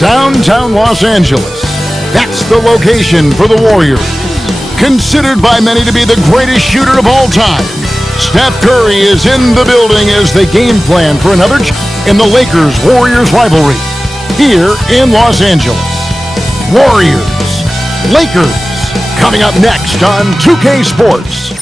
Downtown Los Angeles. That's the location for the Warriors. Considered by many to be the greatest shooter of all time, Steph Curry is in the building as they game plan for another in the Lakers-Warriors rivalry here in Los Angeles. Warriors-Lakers coming up next on 2K Sports.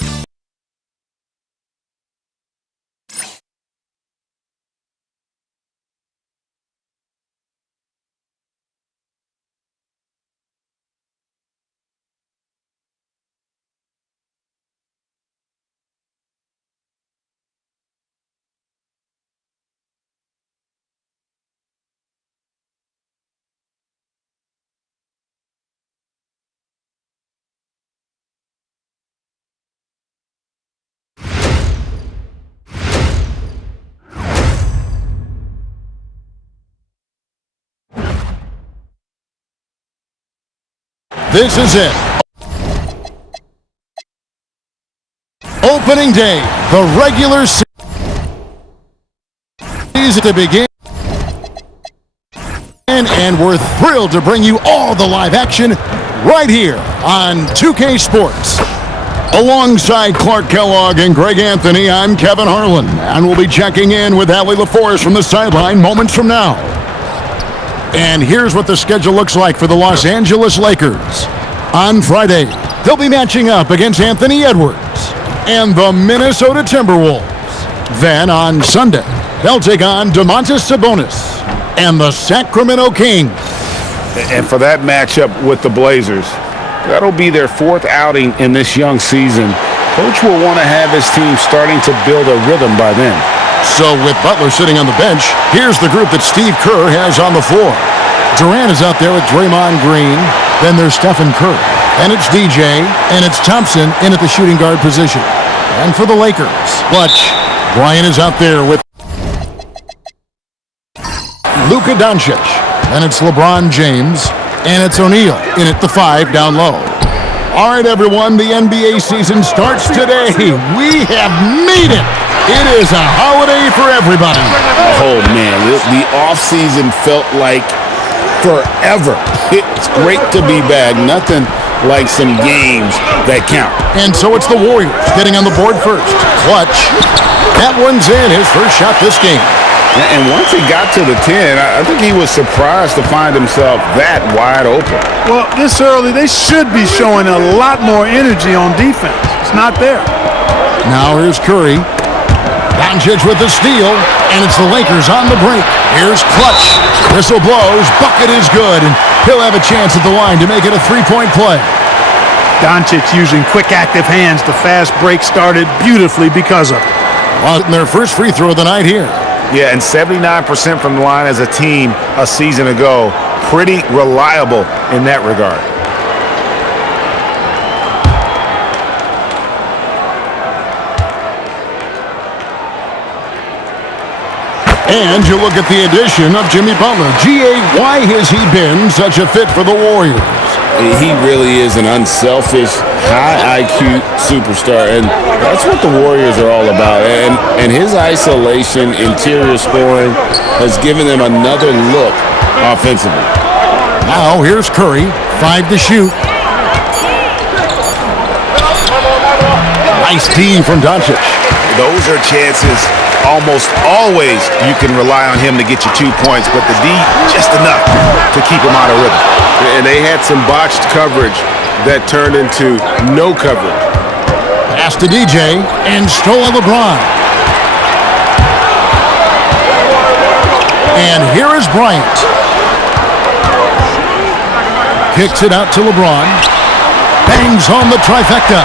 This is it. Opening day, the regular season to begin. And we're thrilled to bring you all the live action right here on 2K Sports. Alongside Clark Kellogg and Greg Anthony, I'm Kevin Harlan, and we'll be checking in with Allie LaForest from the sideline moments from now. And here's what the schedule looks like for the Los Angeles Lakers. On Friday, they'll be matching up against Anthony Edwards and the Minnesota Timberwolves. Then on Sunday, they'll take on Domantas Sabonis and the Sacramento Kings. And for that matchup with the Blazers, that'll be their fourth outing in this young season. Coach will want to have his team starting to build a rhythm by then. So with Butler sitting on the bench, here's the group that Steve Kerr has on the floor. Durant is out there with Draymond Green. Then there's Stephen Curry. And it's DJ. And it's Thompson in at the shooting guard position. And for the Lakers, Clutch. Bryant is out there with Luka Doncic. And it's LeBron James. And it's O'Neal in at the 5 down low. All right, everyone, the NBA season starts today. We have made it. It is a holiday for everybody. Oh, man, the offseason felt like forever. It's great to be back. Nothing like some games that count. And so it's the Warriors getting on the board first. Clutch. That one's in, his first shot this game. And once he got to the 10, I think he was surprised to find himself that wide open. Well, this early, they should be showing a lot more energy on defense. It's not there. Now here's Curry. Doncic with the steal, and it's the Lakers on the brink. Here's Clutch. Whistle blows, bucket is good, and he'll have a chance at the line to make it a three-point play. Doncic using quick, active hands. The fast break started beautifully because of it. Well, their first free throw of the night here. Yeah, and 79% from the line as a team a season ago. Pretty reliable in that regard. And you look at the addition of Jimmy Butler. G.A., why has he been such a fit for the Warriors? He really is an unselfish, high IQ superstar, and that's what the Warriors are all about. And his isolation, interior scoring has given them another look offensively. Now here's Curry, 5 to shoot. Nice D from Doncic. Those are chances. Almost always you can rely on him to get you 2 points, but the D just enough to keep him out of rhythm. And they had some botched coverage that turned into no coverage. Pass to DJ and stole LeBron. And here is Bryant. Kicks it out to LeBron. Bangs on the trifecta.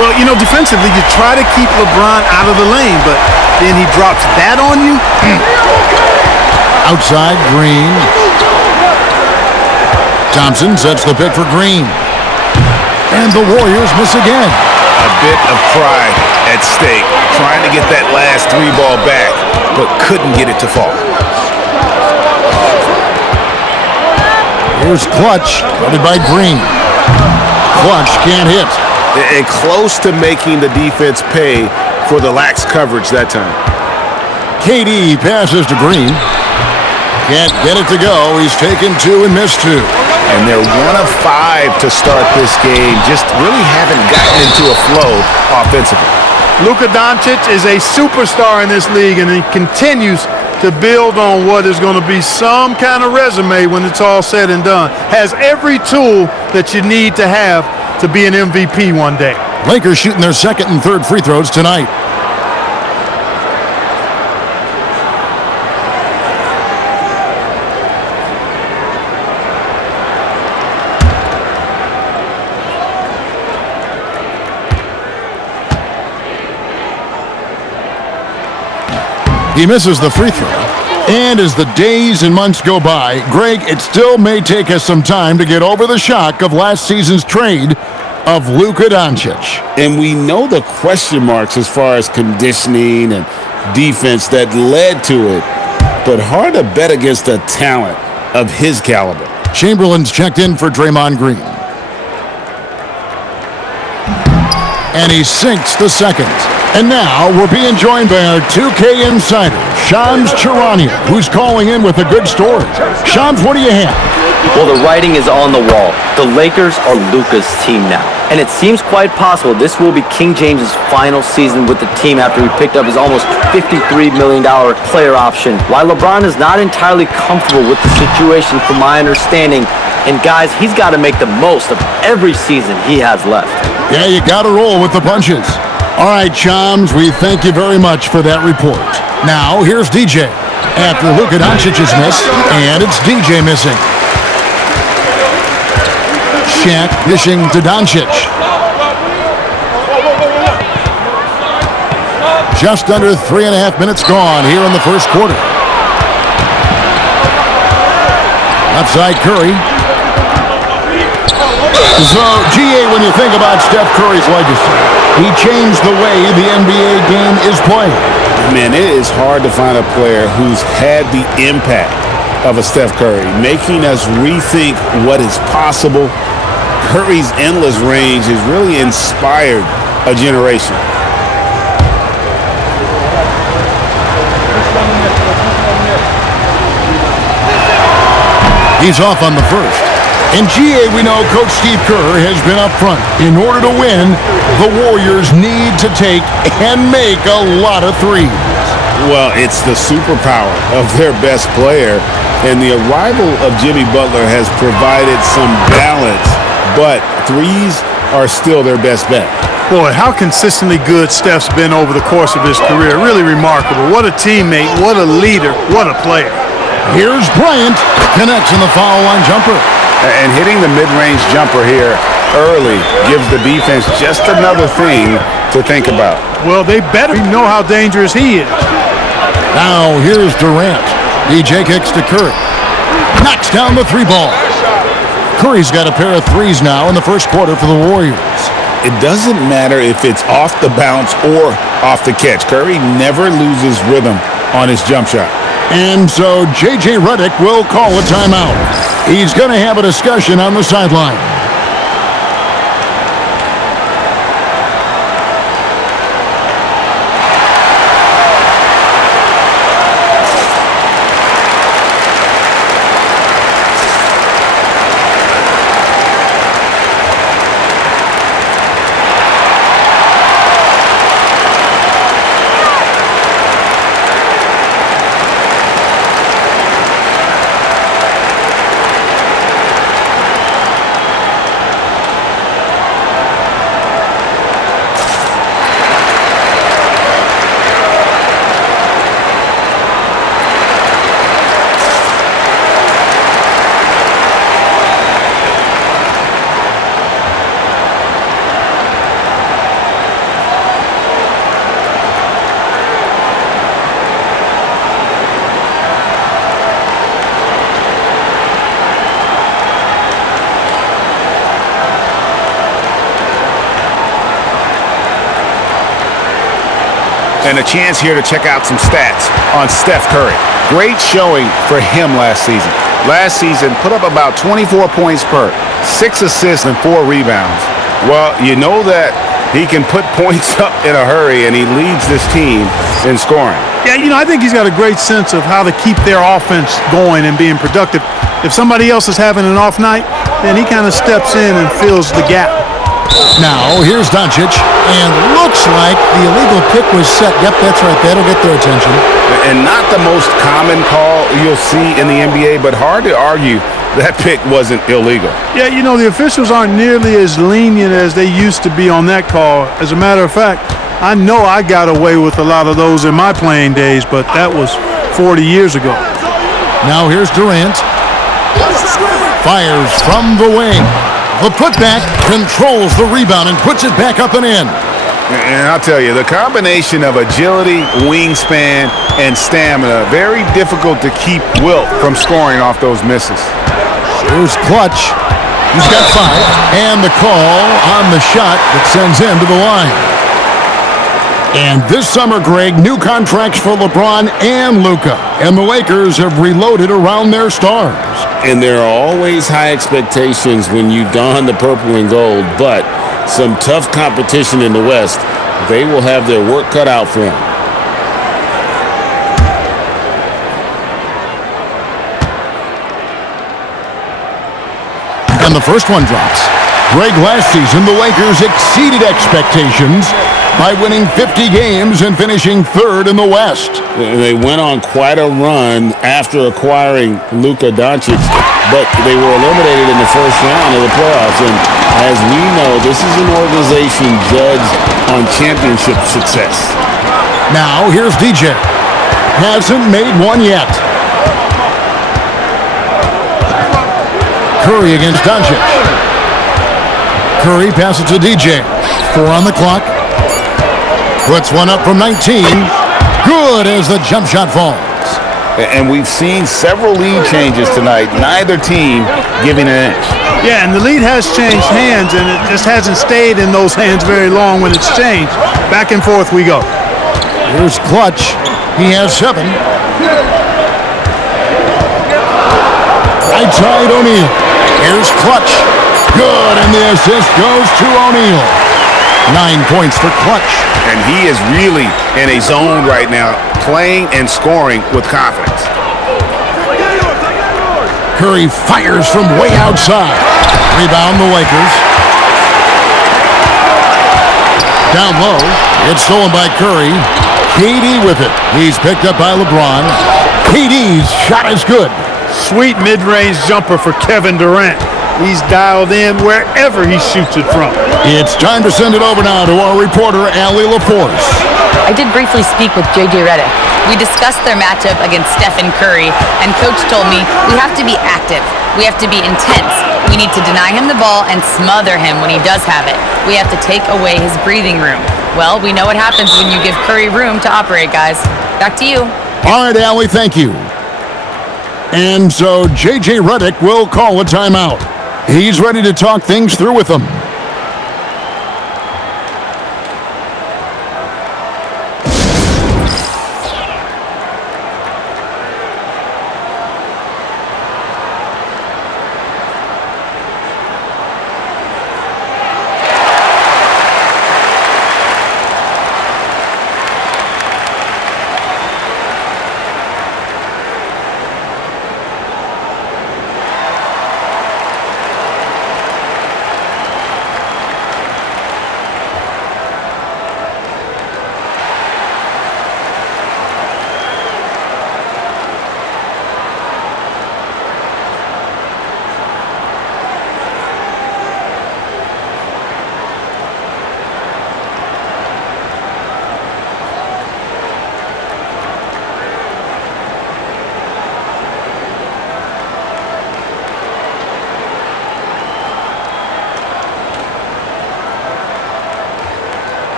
Well, you know, defensively, you try to keep LeBron out of the lane, but then he drops that on you. Outside, Green. Thompson sets the pick for Green. And the Warriors miss again. A bit of pride at stake, trying to get that last 3 ball back, but couldn't get it to fall. Here's Clutch, guarded by Green. Clutch can't hit. And close to making the defense pay for the lax coverage that time. KD passes to Green. Can't get it to go. He's taken 2 and missed 2. And they're 1 of 5 to start this game. Just really haven't gotten into a flow offensively. Luka Doncic is a superstar in this league, and he continues to build on what is going to be some kind of resume when it's all said and done. Has every tool that you need to have to be an MVP one day. Lakers shooting their second and third free throws tonight. He misses the free throw. And as the days and months go by, Greg, it still may take us some time to get over the shock of last season's trade of Luka Doncic. And we know the question marks as far as conditioning and defense that led to it, but hard to bet against a talent of his caliber. Chamberlain's checked in for Draymond Green. And he sinks the second. And now we're being joined by our 2K insider, Shams Charania, who's calling in with a good story. Shams, what do you have? Well, the writing is on the wall. The Lakers are Luka's team now. And it seems quite possible this will be King James's final season with the team after he picked up his almost $53 million player option. While LeBron is not entirely comfortable with the situation from my understanding, and guys, he's got to make the most of every season he has left. Yeah, you got to roll with the punches. All right, Shams, we thank you very much for that report. Now, here's DJ. After Luka Doncic is missed, and it's DJ missing. Shaq dishing to Doncic. Just under 3.5 minutes gone here in the first quarter. Left side, Curry. So, GA, when you think about Steph Curry's legacy, he changed the way the NBA game is played. Man, it is hard to find a player who's had the impact of a Steph Curry, making us rethink what is possible. Curry's endless range has really inspired a generation. He's off on the first. In GA, we know Coach Steve Kerr has been up front. In order to win, the Warriors need to take and make a lot of threes. Well, it's the superpower of their best player, and the arrival of Jimmy Butler has provided some balance, but threes are still their best bet. Boy, how consistently good Steph's been over the course of his career. Really remarkable. What a teammate, what a leader, what a player. Here's Bryant, connects in the foul line jumper. And hitting the mid-range jumper here early gives the defense just another thing to think about. Well, they better know how dangerous he is. Now here's Durant. DJ kicks to Curry. Knocks down the three ball. Curry's got a pair of threes now in the first quarter for the Warriors. It doesn't matter if it's off the bounce or off the catch. Curry never loses rhythm on his jump shot. And so J.J. Redick will call a timeout. He's going to have a discussion on the sideline. And a chance here to check out some stats on Steph Curry. Great showing for him last season. Last season, put up about 24 points per, 6 assists and 4 rebounds. Well, you know that He can put points up in a hurry, and he leads this team in scoring. Yeah, I think he's got a great sense of how to keep their offense going and being productive. If somebody else is having an off night, then he kind of steps in and fills the gap. Now, here's Doncic, and looks like the illegal pick was set. Yep, that's right. That'll get their attention. And not the most common call you'll see in the NBA, but hard to argue that pick wasn't illegal. Yeah, the officials aren't nearly as lenient as they used to be on that call. As a matter of fact, I know I got away with a lot of those in my playing days, but that was 40 years ago. Now here's Durant. Fires from the wing. The putback controls the rebound and puts it back up and in. And I'll tell you, the combination of agility, wingspan, and stamina, very difficult to keep Wilt from scoring off those misses. Here's Clutch. He's got 5. And the call on the shot that sends him to the line. And this summer, Greg, new contracts for LeBron and Luka. And the Lakers have reloaded around their stars. And there are always high expectations when you don the purple and gold, but some tough competition in the West. They will have their work cut out for them. And the first one drops. Greg, last season, the Lakers exceeded expectations by winning 50 games and finishing 3rd in the West. They went on quite a run after acquiring Luka Doncic, but they were eliminated in the first round of the playoffs. And as we know, this is an organization judged on championship success. Now, here's DJ. Hasn't made one yet. Curry against Doncic. Curry passes to DJ. 4 on the clock. Puts one up from 19. Good as the jump shot falls. And we've seen several lead changes tonight. Neither team giving an inch. Yeah, and the lead has changed hands, and it just hasn't stayed in those hands very long when it's changed. Back and forth we go. Here's Clutch. He has 7. Right side O'Neal. Here's Clutch. Good, and the assist goes to O'Neal. 9 points for Clutch. And he is really in a zone right now, playing and scoring with confidence. Curry fires from way outside. Rebound the Lakers. Down low. It's stolen by Curry. KD with it. He's picked up by LeBron. KD's shot is good. Sweet mid-range jumper for Kevin Durant. He's dialed in wherever he shoots it from. It's time to send it over now to our reporter, Allie LaForce. I did briefly speak with J.J. Redick. We discussed their matchup against Stephen Curry, and Coach told me we have to be active. We have to be intense. We need to deny him the ball and smother him when he does have it. We have to take away his breathing room. Well, we know what happens when you give Curry room to operate, guys. Back to you. All right, Allie, thank you. And so J.J. Redick will call a timeout. He's ready to talk things through with them.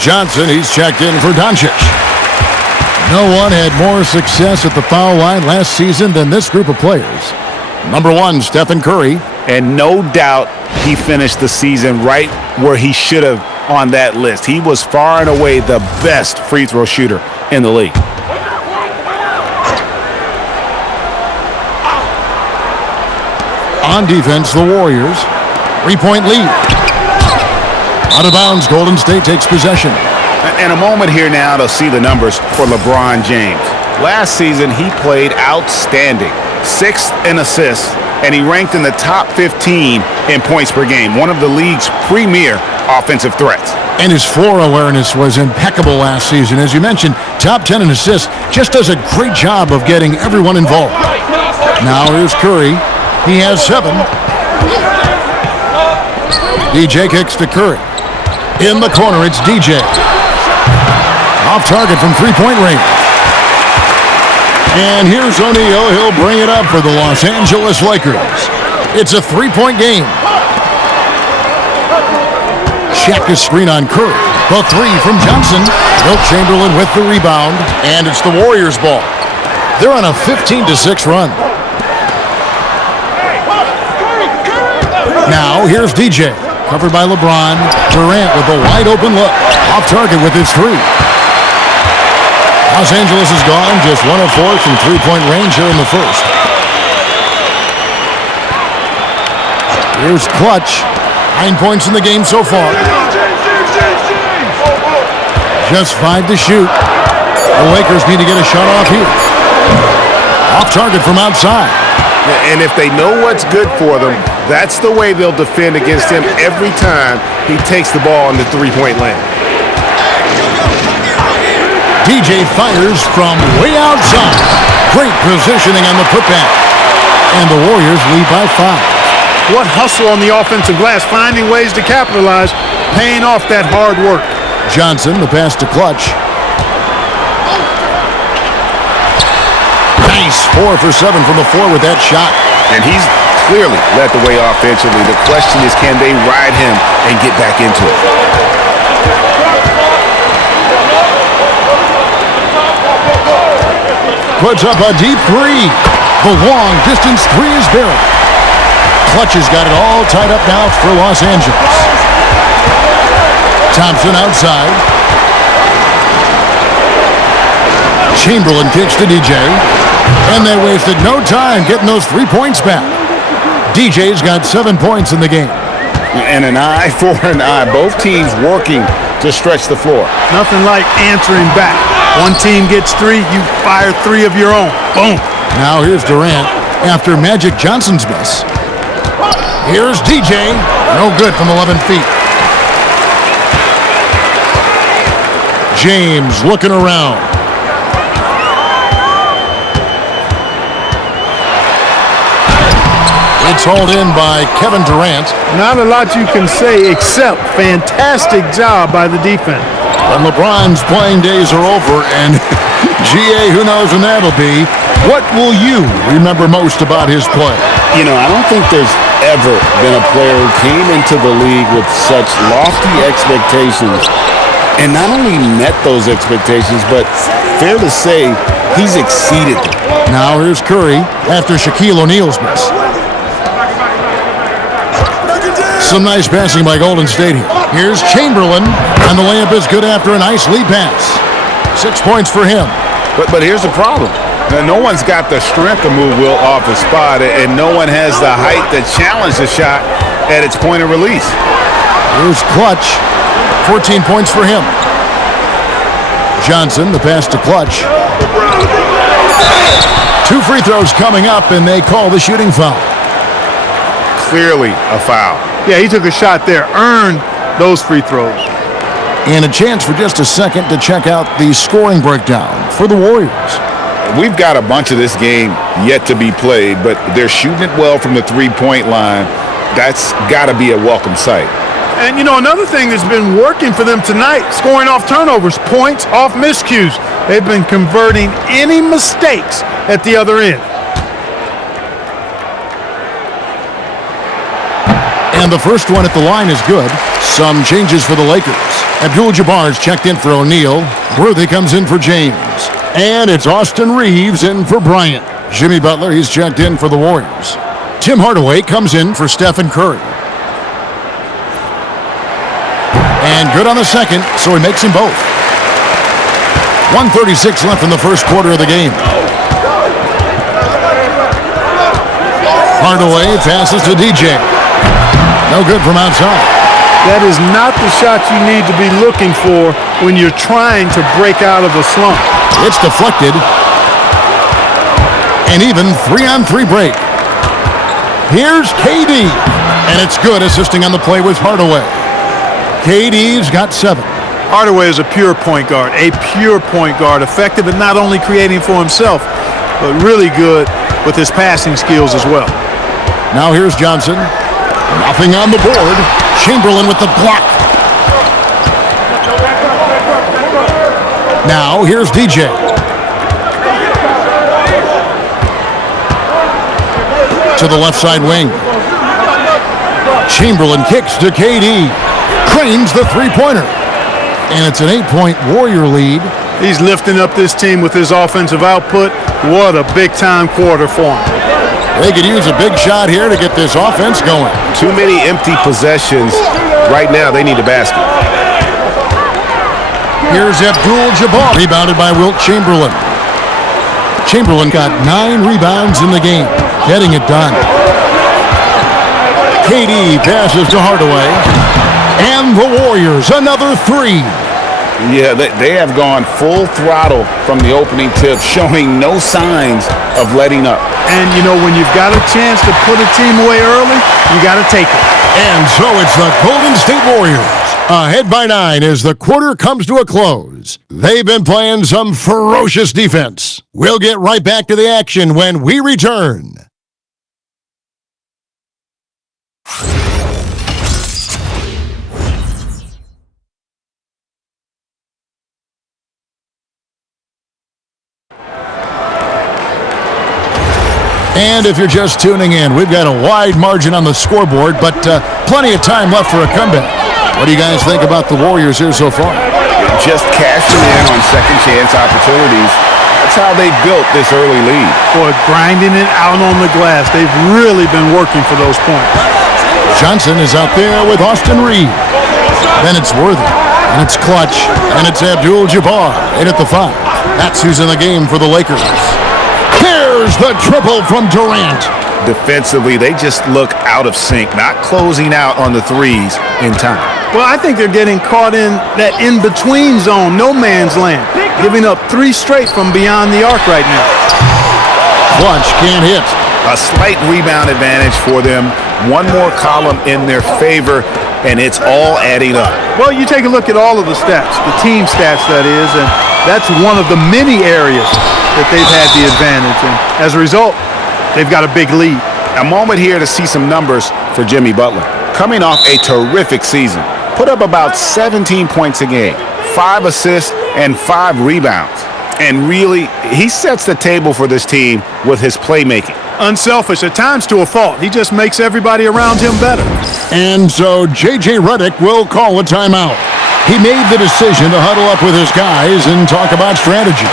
Johnson, he's checked in for Doncic. No one had more success at the foul line last season than this group of players. Number 1, Stephen Curry. And no doubt he finished the season right where he should have on that list. He was far and away the best free throw shooter in the league. On defense, the Warriors. 3-point lead. Out of bounds, Golden State takes possession. And a moment here now to see the numbers for LeBron James. Last season, he played outstanding. 6th in assists, and he ranked in the top 15 in points per game, one of the league's premier offensive threats. And his floor awareness was impeccable last season. As you mentioned, top 10 in assists, just does a great job of getting everyone involved. Now here's Curry. He has 7. DJ kicks to Curry. In the corner, it's DJ. Off target from 3-point range. And here's O'Neal. He'll bring it up for the Los Angeles Lakers. It's a 3-point game. Check his screen on Curry. The 3 from Johnson. Wilt Chamberlain with the rebound. And it's the Warriors' ball. They're on a 15-6 run. Now here's DJ. Covered by LeBron. Durant with a wide-open look. Off target with his 3. Los Angeles is gone, just 1 of 4 from 3-point range here in the first. Here's Clutch. 9 points in the game so far. Just 5 to shoot. The Lakers need to get a shot off here. Off target from outside. And if they know what's good for them, that's the way they'll defend against him every time he takes the ball in the 3-point lane. DJ fires from way outside. Great positioning on the putback. And the Warriors lead by 5. What hustle on the offensive glass, finding ways to capitalize, paying off that hard work. Johnson, the pass to Clutch. Nice 4 for 7 from the floor with that shot. And he's clearly led the way offensively. The question is, can they ride him and get back into it? Puts up a deep 3. The long distance 3 is buried. Clutch has got it all tied up now for Los Angeles. Thompson outside. Chamberlain kicks to DJ. And they wasted no time getting those 3 points back. DJ's got 7 points in the game. And an eye for an eye. Both teams working to stretch the floor. Nothing like answering back. One team gets 3, you fire 3 of your own. Boom. Now here's Durant after Magic Johnson's miss. Here's DJ. No good from 11 feet. James looking around. It's hauled in by Kevin Durant. Not a lot you can say except fantastic job by the defense. And LeBron's playing days are over, and GA, who knows when that'll be. What will you remember most about his play? You know, I don't think there's ever been a player who came into the league with such lofty expectations and not only met those expectations, but fair to say, he's exceeded them. Now here's Curry after Shaquille O'Neal's miss. Some nice passing by Golden State here. Here's Chamberlain, and the layup is good after a nice lead pass. 6 points for him. But here's the problem. Now, no one's got the strength to move Wilt off his spot, and no one has the height to challenge the shot at its point of release. Here's Clutch. 14 points for him. Johnson, the pass to Clutch. 2 free throws coming up, and they call the shooting foul. Clearly a foul. Yeah, he took a shot there, earned those free throws. And a chance for just a second to check out the scoring breakdown for the Warriors. We've got a bunch of this game yet to be played, but they're shooting it well from the 3-point line. That's got to be a welcome sight. And, you know, another thing that's been working for them tonight, scoring off turnovers, points off miscues. They've been converting any mistakes at the other end. And the first one at the line is good. Some changes for the Lakers. Abdul-Jabbar's checked in for O'Neal. Worthy comes in for James. And it's Austin Reeves in for Bryant. Jimmy Butler, he's checked in for the Warriors. Tim Hardaway comes in for Stephen Curry. And good on the second, so he makes them both. 1:36 left in the first quarter of the game. Hardaway passes to DJ. No good from outside. That is not the shot you need to be looking for when you're trying to break out of a slump. It's deflected. An even 3-on-3 break. Here's KD. And it's good, assisting on the play with Hardaway. KD's got 7. Hardaway is a pure point guard, effective at not only creating for himself, but really good with his passing skills as well. Now here's Johnson. Nothing on the board. Chamberlain with the block. Now here's DJ. To the left side wing. Chamberlain kicks to KD. Cranes the three-pointer. And it's an 8-point Warrior lead. He's lifting up this team with his offensive output. What a big-time quarter for him. They could use a big shot here to get this offense going. Too many empty possessions. Right now, they need a basket. Here's Abdul-Jabbar. Rebounded by Wilt Chamberlain. Chamberlain got 9 rebounds in the game, getting it done. KD passes to Hardaway. And the Warriors, another 3. Yeah, they have gone full throttle from the opening tip, showing no signs of letting up. And, you know, when you've got a chance to put a team away early, you got to take it. And so it's the Golden State Warriors, ahead by 9 as the quarter comes to a close. They've been playing some ferocious defense. We'll get right back to the action when we return. And if you're just tuning in, we've got a wide margin on the scoreboard, but plenty of time left for a comeback. What do you guys think about the Warriors here so far? Just cashing in on second chance opportunities. That's how they built this early lead. Boy, grinding it out on the glass. They've really been working for those points. Johnson is out there with Austin Reed. Then it's Worthy, and it's Clutch, and it's Abdul-Jabbar in at the 5. That's who's in the game for the Lakers. Here's the triple from Durant. Defensively, they just look out of sync, not closing out on the threes in time. Well, I think they're getting caught in that in-between zone, no man's land, giving up 3 straight from beyond the arc right now. Clutch can't hit. A slight rebound advantage for them. One more column in their favor, and it's all adding up. Well, you take a look at all of the stats, the team stats, that is, and that's one of the many areas that they've had the advantage. And as a result, they've got a big lead. A moment here to see some numbers for Jimmy Butler. Coming off a terrific season, put up about 17 points a game, 5 assists, and 5 rebounds. And really, he sets the table for this team with his playmaking. Unselfish, at times to a fault. He just makes everybody around him better. And so J.J. Redick will call a timeout. He made the decision to huddle up with his guys and talk about strategy.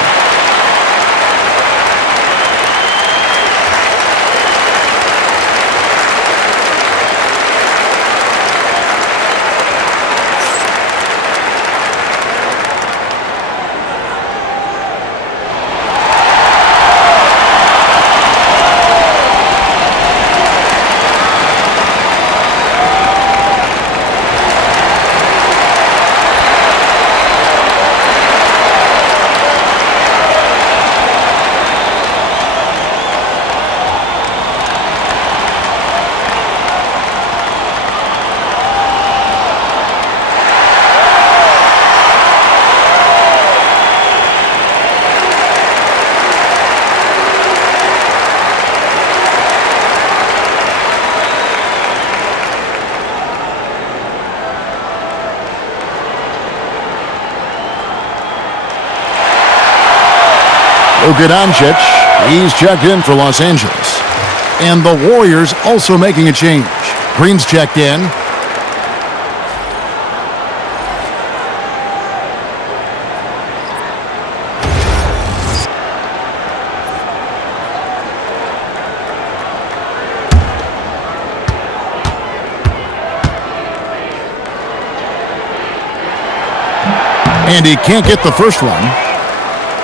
Luka Doncic, he's checked in for Los Angeles. And the Warriors also making a change. Green's checked in. And he can't get the first one.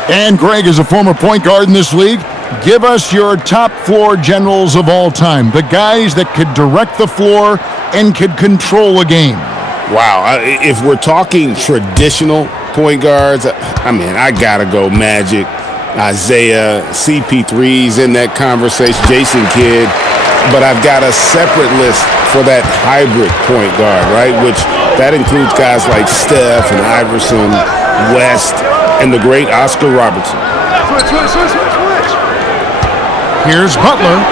And Greg is a former point guard in this league. Give us your top floor generals of all time, the guys that could direct the floor and could control a game. Wow, if we're talking traditional point guards, I mean, I gotta go Magic, Isaiah, CP3's in that conversation, Jason Kidd, but I've got a separate list for that hybrid point guard, right? Which that includes guys like Steph and Iverson, West, and the great Oscar Robertson. Here's Butler,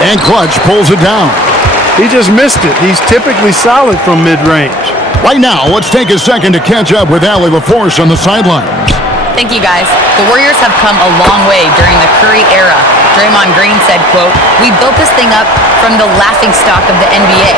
and Clutch pulls it down. He just missed it. He's typically solid from mid-range. Right now, let's take a second to catch up with Allie LaForce on the sidelines. Thank you, guys. The Warriors have come a long way during the Curry era. Draymond Green said, quote, "We built this thing up from the laughingstock of the NBA.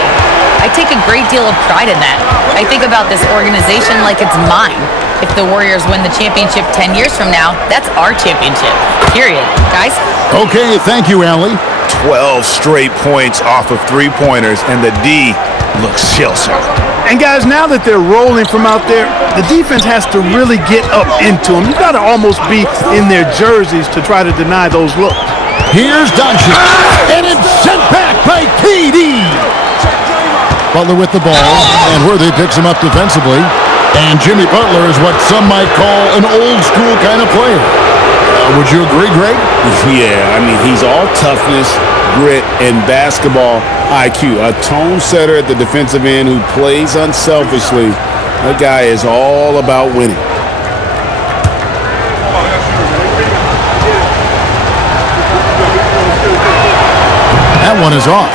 I take a great deal of pride in that. I think about this organization like it's mine. If the Warriors win the championship 10 years from now, that's our championship. Period. Guys?" Okay, thank you, Allie. 12 straight points off of three-pointers, and the D looks shell-shocked. And guys, now that they're rolling from out there, the defense has to really get up into them. You've got to almost be in their jerseys to try to deny those looks. Here's Doncic, and it's sent back by KD. Butler with the ball, and Worthy picks him up defensively. And Jimmy Butler is what some might call an old-school kind of player. Would you agree, Greg? Yeah, I mean, he's all toughness, grit, and basketball IQ. A tone setter at the defensive end who plays unselfishly. That guy is all about winning. That one is off.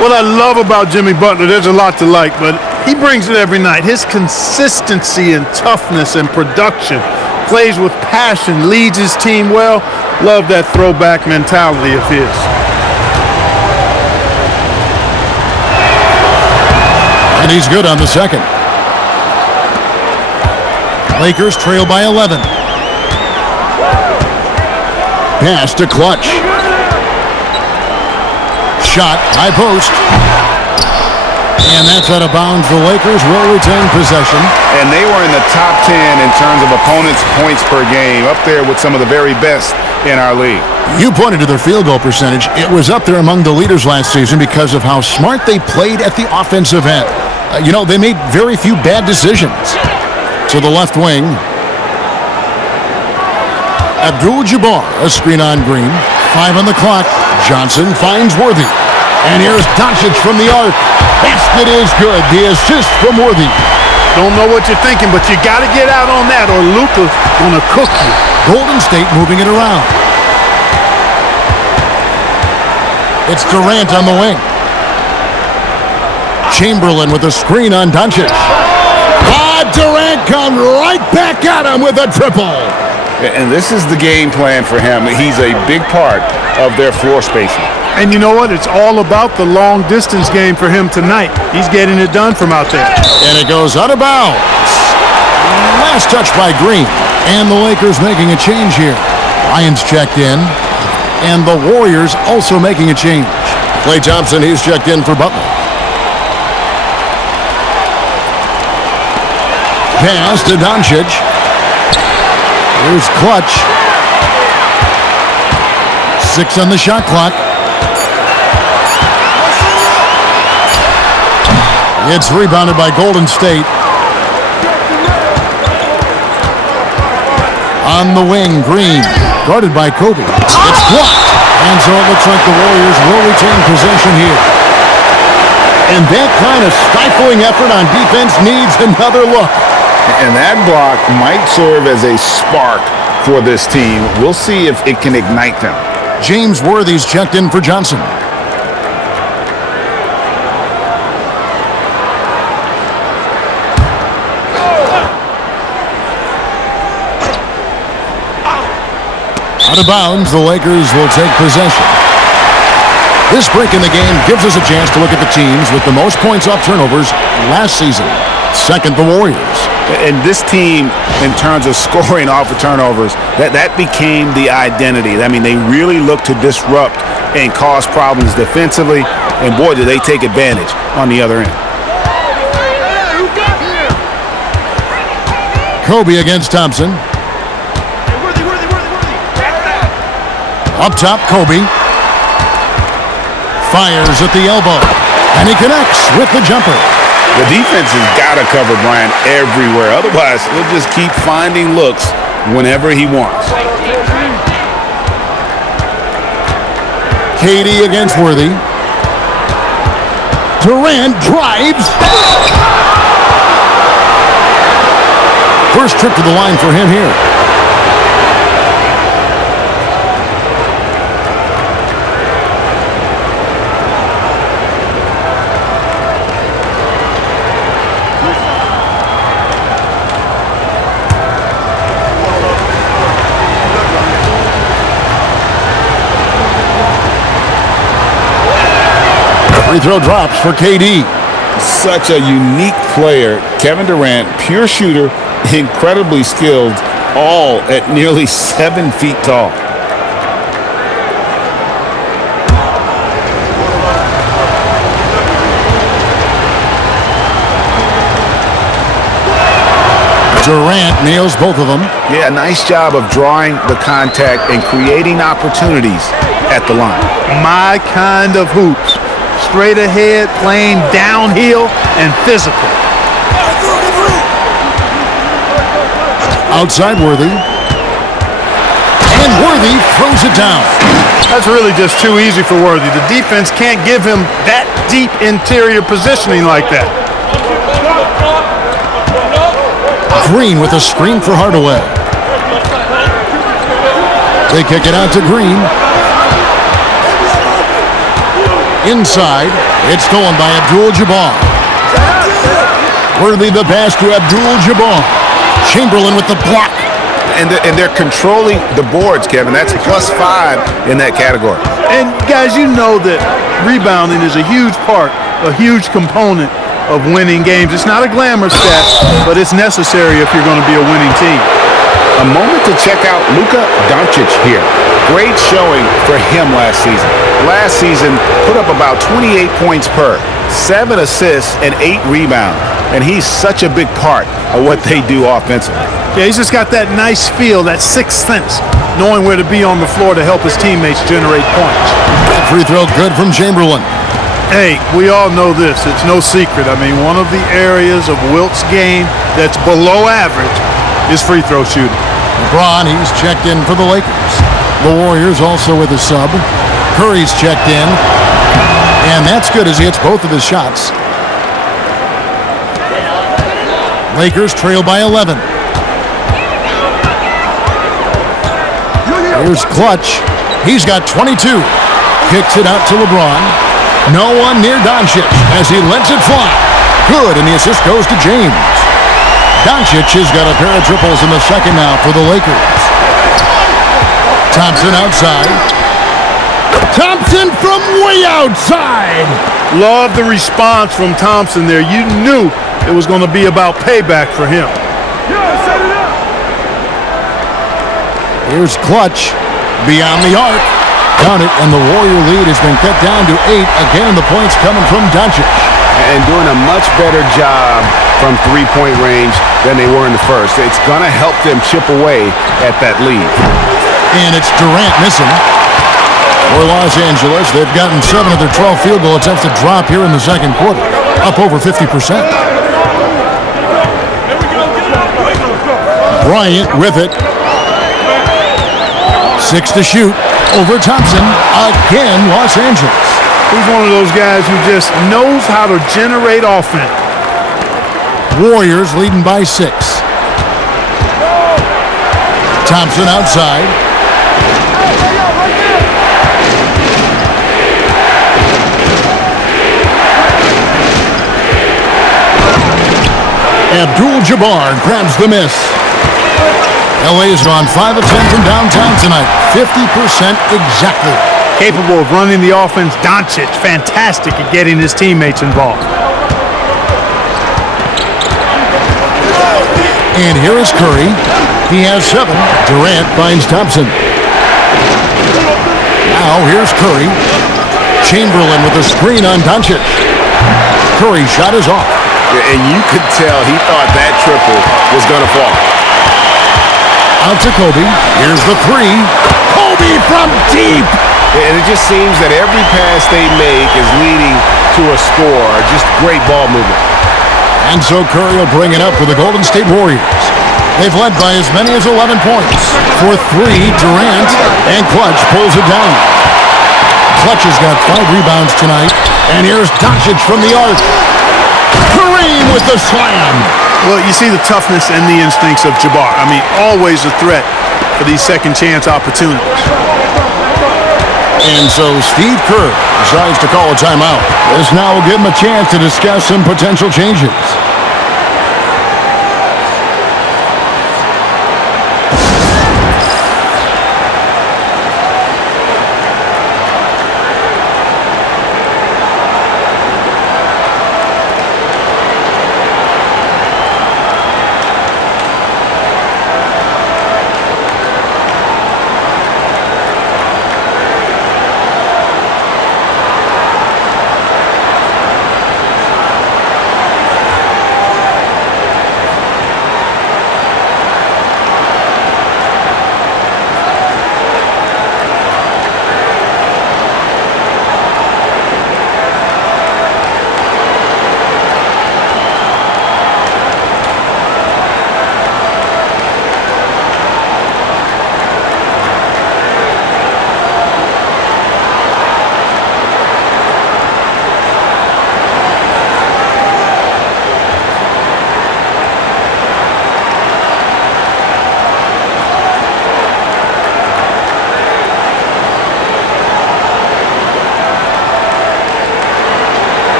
What I love about Jimmy Butler, there's a lot to like, but he brings it every night. His consistency and toughness and production, plays with passion, leads his team well. Love that throwback mentality of his. And he's good on the second. Lakers trail by 11. Pass to Clutch. Shot, high post. And that's out of bounds. The Lakers will retain possession. And they were in the top 10 in terms of opponents' points per game, up there with some of the very best in our league. You pointed to their field goal percentage. It was up there among the leaders last season because of how smart they played at the offensive end. They made very few bad decisions. To the left wing. Abdul-Jabbar, a screen on Green. 5 on the clock. Johnson finds Worthy. And here's Doncic from the arc. Basket is good. The assist from Worthy. Don't know what you're thinking, but you got to get out on that or Luka's going to cook you. Golden State moving it around. It's Durant on the wing. Chamberlain with a screen on Doncic. Durant comes right back at him with a triple. And this is the game plan for him. He's a big part of their floor spacing. And you know what? It's all about the long-distance game for him tonight. He's getting it done from out there. And it goes out of bounds. Last touch by Green. And the Lakers making a change here. Lions checked in. And the Warriors also making a change. Klay Thompson, he's checked in for Butler. Pass to Doncic. Here's Clutch. 6 on the shot clock. It's rebounded by Golden State. On the wing, Green, guarded by Kobe. It's blocked. And so it looks like the Warriors will retain possession here. And that kind of stifling effort on defense needs another look. And that block might serve as a spark for this team. We'll see if it can ignite them. James Worthy's checked in for Johnson. Out of bounds, the Lakers will take possession. This break in the game gives us a chance to look at the teams with the most points off turnovers last season. Second, the Warriors. And this team, in terms of scoring off of turnovers, that became the identity. I mean, they really look to disrupt and cause problems defensively. And boy, do they take advantage on the other end. Kobe against Thompson. Up top, Kobe. Fires at the elbow. And he connects with the jumper. The defense has got to cover Bryant everywhere. Otherwise, he'll just keep finding looks whenever he wants. KD against Worthy. Durant drives. First trip to the line for him here. Free throw drops for KD. Such a unique player. Kevin Durant, pure shooter, incredibly skilled, all at nearly 7 feet tall. Durant nails both of them. Yeah, nice job of drawing the contact and creating opportunities at the line. My kind of hoops. Straight ahead, playing downhill, and physical. Outside Worthy. And Worthy throws it down. That's really just too easy for Worthy. The defense can't give him that deep interior positioning like that. Green with a screen for Hardaway. They kick it out to Green. Inside, it's stolen by Abdul-Jabbar. Worthy the pass to Abdul-Jabbar. Chamberlain with the block. And they're controlling the boards, Kevin. That's +5 in that category. And guys, you know that rebounding is a huge part, a huge component of winning games. It's not a glamour stat, but it's necessary if you're going to be a winning team. A moment to check out Luka Doncic here. Great showing for him last season. Last season, put up about 28 points per, 7 assists, and 8 rebounds. And he's such a big part of what they do offensively. Yeah, he's just got that nice feel, that sixth sense, knowing where to be on the floor to help his teammates generate points. That free throw good from Chamberlain. Hey, we all know this. It's no secret. I mean, one of the areas of Wilt's game that's below average is free throw shooting. LeBron, he's checked in for the Lakers. The Warriors also with a sub. Curry's checked in. And that's good as he hits both of his shots. Lakers trail by 11. Here's Clutch. He's got 22. Kicks it out to LeBron. No one near Doncic as he lets it fly. Good, and the assist goes to James. Doncic has got a pair of triples in the second now for the Lakers. Thompson outside. Thompson from way outside. Love the response from Thompson there. You knew it was going to be about payback for him. Here's Clutch beyond the arc. Count it, and the Warrior lead has been cut down to 8. Again, the points coming from Doncic. And doing a much better job from three-point range than they were in the first. It's going to help them chip away at that lead. And it's Durant missing. For Los Angeles, they've gotten 7 of their 12 field goal attempts to drop here in the second quarter, up over 50%. Bryant with it. 6 to shoot. Over Thompson. Again, Los Angeles. He's one of those guys who just knows how to generate offense. Warriors leading by 6. Thompson outside. Abdul-Jabbar grabs the miss. LA has gone 5 of 10 from downtown tonight. 50% exactly. Capable of running the offense. Doncic, fantastic at getting his teammates involved. And here is Curry. He has 7. Durant finds Thompson. Now here's Curry. Chamberlain with a screen on Doncic. Curry's shot is off. And you could tell he thought that triple was going to fall. Out to Kobe. Here's the 3. Kobe from deep. deep. And it just seems that every pass they make is leading to a score. Just great ball movement. And so Curry will bring it up for the Golden State Warriors. They've led by as many as 11 points. For 3, Durant, and Clutch pulls it down. Clutch has got 5 rebounds tonight. And here's Doncic from the arc. Kareem with the slam. Well, you see the toughness and the instincts of Jabbar. I mean, always a threat for these second chance opportunities. And so Steve Kerr decides to call a timeout. This now will give him a chance to discuss some potential changes.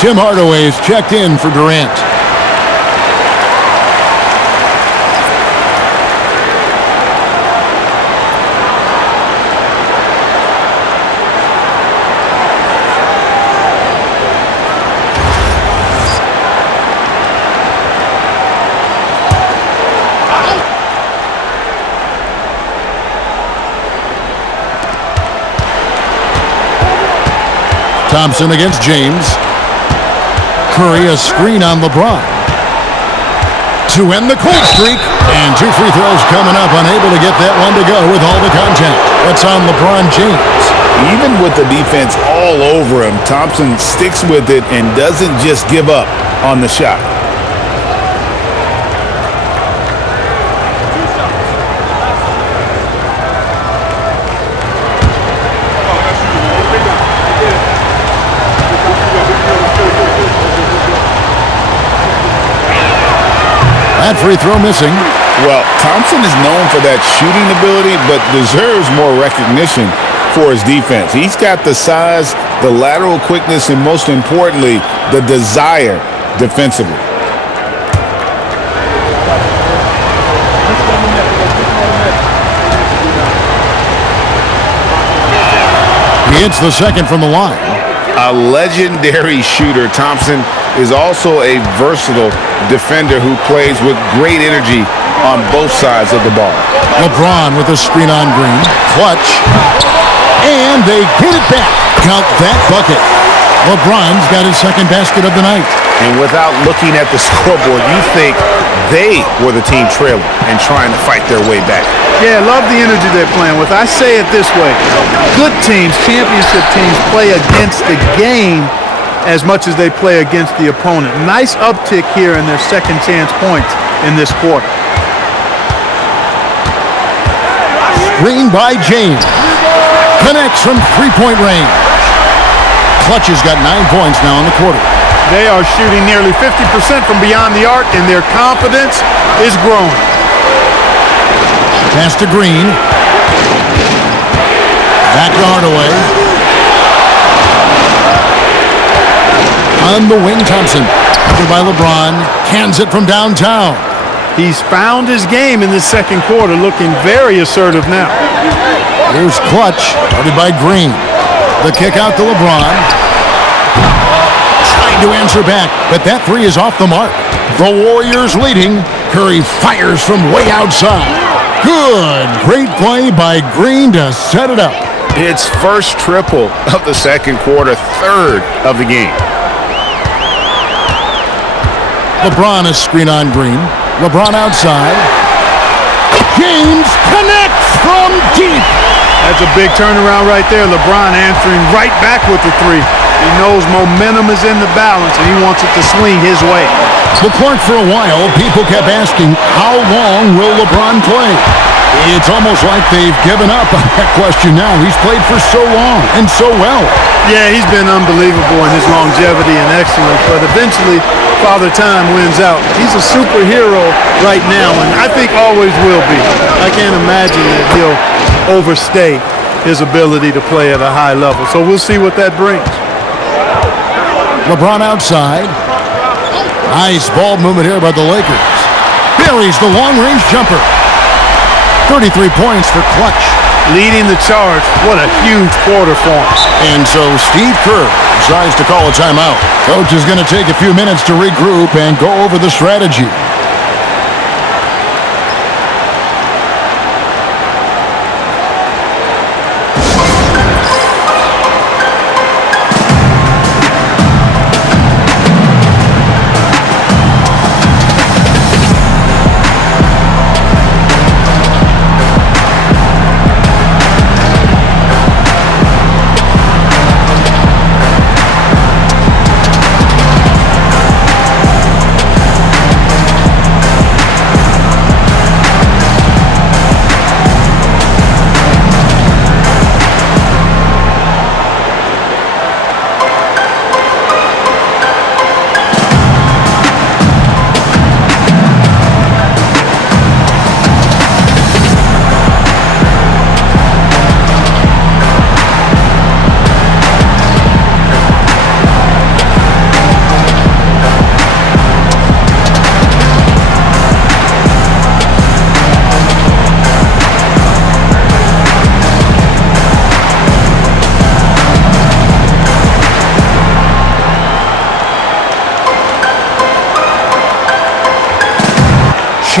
Tim Hardaway is checked in for Durant. Thompson against James. Curry a screen on LeBron. To end the cold streak. And 2 free throws coming up. Unable to get that one to go with all the contact. That's on LeBron James. Even with the defense all over him, Thompson sticks with it and doesn't just give up on the shot. That free throw missing. Well, Thompson is known for that shooting ability, but deserves more recognition for his defense. He's got the size, the lateral quickness, and most importantly, the desire defensively. He hits the second from the line. A legendary shooter, Thompson is also a versatile defender who plays with great energy on both sides of the ball. LeBron with a screen on Green. Clutch. And they get it back. Count that bucket. LeBron's got his second basket of the night. And without looking at the scoreboard, you think they were the team trailing and trying to fight their way back. Yeah, love the energy they're playing with. I say it this way. Good teams, championship teams, play against the game as much as they play against the opponent. Nice uptick here in their second chance points in this quarter. Screen by James. Connects from three-point range. Clutch has got 9 points now in the quarter. They are shooting nearly 50% from beyond the arc, and their confidence is growing. Pass to Green. Back to Hardaway. On the wing, Thompson. Covered by LeBron. Cans it from downtown. He's found his game in the second quarter, looking very assertive now. Here's Clutch, guarded by Green. The kick out to LeBron. Trying to answer back, but that three is off the mark. The Warriors leading. Curry fires from way outside. Good. Great play by Green to set it up. It's first triple of the second quarter, third of the game. LeBron is screen on Green. LeBron outside. James connects from deep. That's a big turnaround right there. LeBron answering right back with the three. He knows momentum is in the balance, and he wants it to swing his way. But Clark, for a while, people kept asking, how long will LeBron play? It's almost like they've given up on that question now. He's played for so long and so well. Yeah, he's been unbelievable in his longevity and excellence, but eventually Father Time wins out. He's a superhero right now, and I think always will be. I can't imagine that he'll overstay his ability to play at a high level. So we'll see what that brings. LeBron outside. Nice ball movement here by the Lakers. Buries the long-range jumper. 33 points for Clutch. Leading the charge. What a huge quarter for him. And so Steve Kerr decides to call a timeout. Coach is going to take a few minutes to regroup and go over the strategy.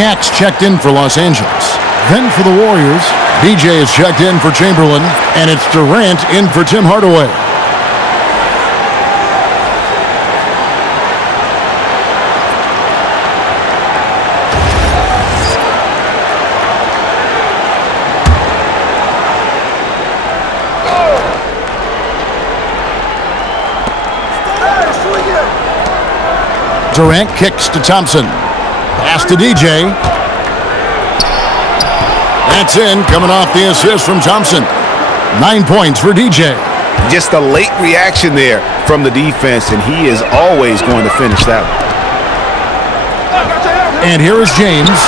Shaq's checked in for Los Angeles. Then for the Warriors, BJ is checked in for Chamberlain, and it's Durant in for Tim Hardaway. Durant kicks to Thompson. Pass to DJ. That's in, coming off the assist from Thompson. 9 points for DJ. Just a late reaction there from the defense, and he is always going to finish that one. And here is James.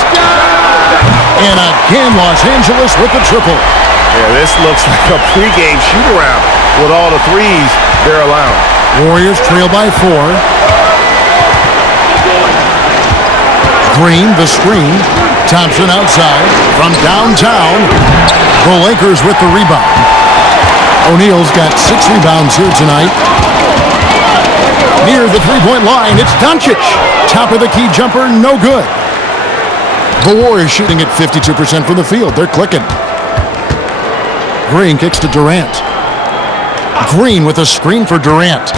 And again, Los Angeles with the triple. Yeah, this looks like a pregame shoot-around with all the threes they're allowing. Warriors trail by 4. Green, the screen. Thompson outside from downtown. The Lakers with the rebound. O'Neal's got 6 rebounds here tonight. Near the three-point line, it's Doncic. Top of the key jumper, no good. The Warriors shooting at 52% from the field. They're clicking. Green kicks to Durant. Green with a screen for Durant.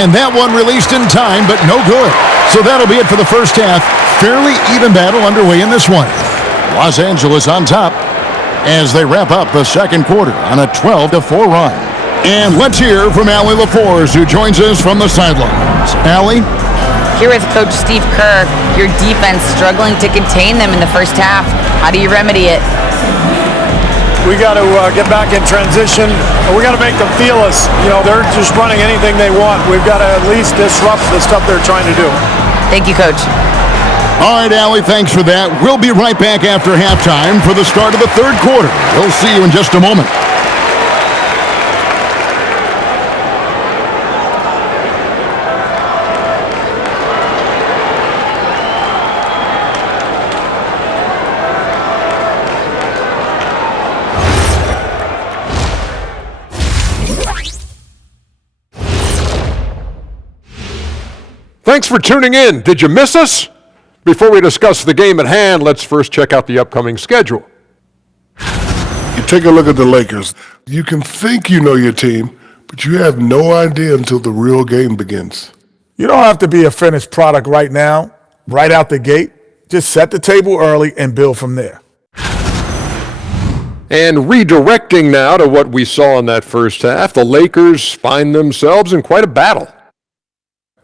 And that one released in time, but no good. So that'll be it for the first half. Fairly even battle underway in this one. Los Angeles on top as they wrap up the second quarter on a 12-4 run. And let's hear from Allie LaForce, who joins us from the sidelines. Allie? Here with Coach Steve Kerr, your defense struggling to contain them in the first half. How do you remedy it? We got to get back in transition. We got to make them feel us. You know, they're just running anything they want. We've got to at least disrupt the stuff they're trying to do. Thank you, Coach. All right, Allie, thanks for that. We'll be right back after halftime for the start of the third quarter. We'll see you in just a moment. Thanks for tuning in. Did you miss us? Before we discuss the game at hand, let's first check out the upcoming schedule. You take a look at the Lakers. You can think you know your team, but you have no idea until the real game begins. You don't have to be a finished product right now, right out the gate. Just set the table early and build from there. And redirecting now to what we saw in that first half, the Lakers find themselves in quite a battle.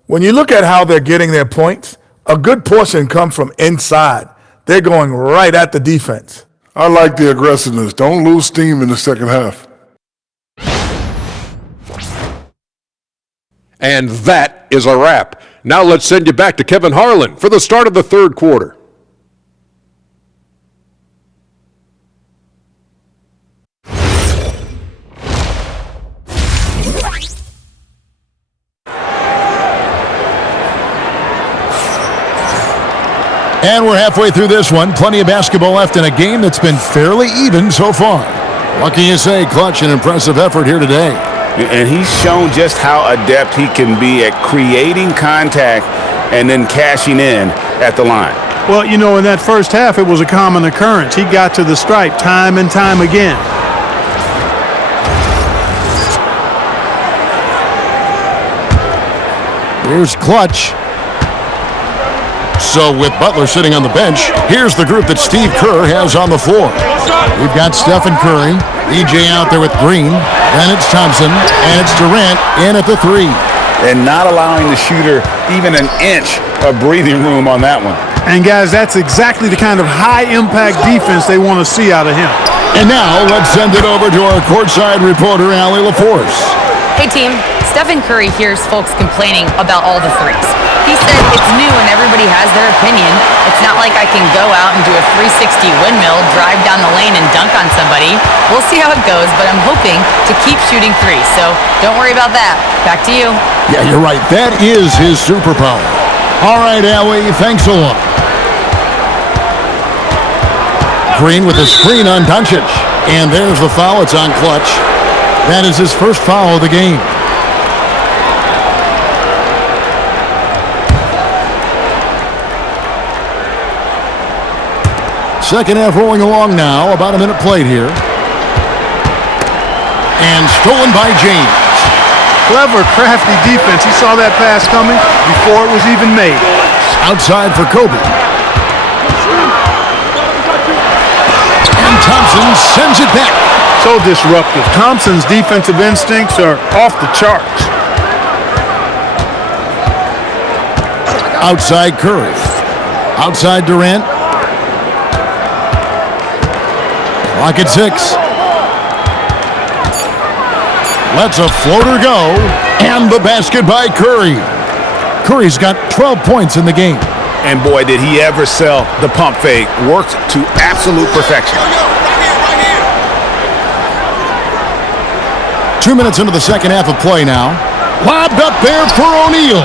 When you look at how they're getting their points, a good portion comes from inside. They're going right at the defense. I like the aggressiveness. Don't lose steam in the second half. And that is a wrap. Now let's send you back to Kevin Harlan for the start of the third quarter. And we're halfway through this one. Plenty of basketball left in a game that's been fairly even so far. What can you say? Clutch and impressive effort here today. And he's shown just how adept he can be at creating contact and then cashing in at the line. Well, in that first half, it was a common occurrence. He got to the stripe time and time again. Here's Clutch. So with Butler sitting on the bench, here's the group that Steve Kerr has on the floor. We've got Stephen Curry, EJ out there with Green, then it's Thompson, and it's Durant in at the three. And not allowing the shooter even an inch of breathing room on that one. And guys, that's exactly the kind of high-impact defense they want to see out of him. And now let's send it over to our courtside reporter, Allie LaForce. Hey team, Stephen Curry hears folks complaining about all the threes. He said it's new and everybody has their opinion. It's not like I can go out and do a 360 windmill, drive down the lane and dunk on somebody. We'll see how it goes, but I'm hoping to keep shooting threes, so don't worry about that. Back to you. Yeah, you're right. That is his superpower. All right, Allie, thanks a lot. Green with a screen on Doncic. And there's the foul. It's on Clutch. That is his first foul of the game. Second half rolling along now. About a minute played here. And stolen by James. Clever, crafty defense. He saw that pass coming before it was even made. Outside for Kobe. And Thompson sends it back. So disruptive. Thompson's defensive instincts are off the charts. Outside Curry. Outside Durant. Clock at 6. Lets a floater go. And the basket by Curry. Curry's got 12 points in the game. And boy, did he ever sell the pump fake. Worked to absolute perfection. 2 minutes into the second half of play now. Lobbed up there for O'Neal.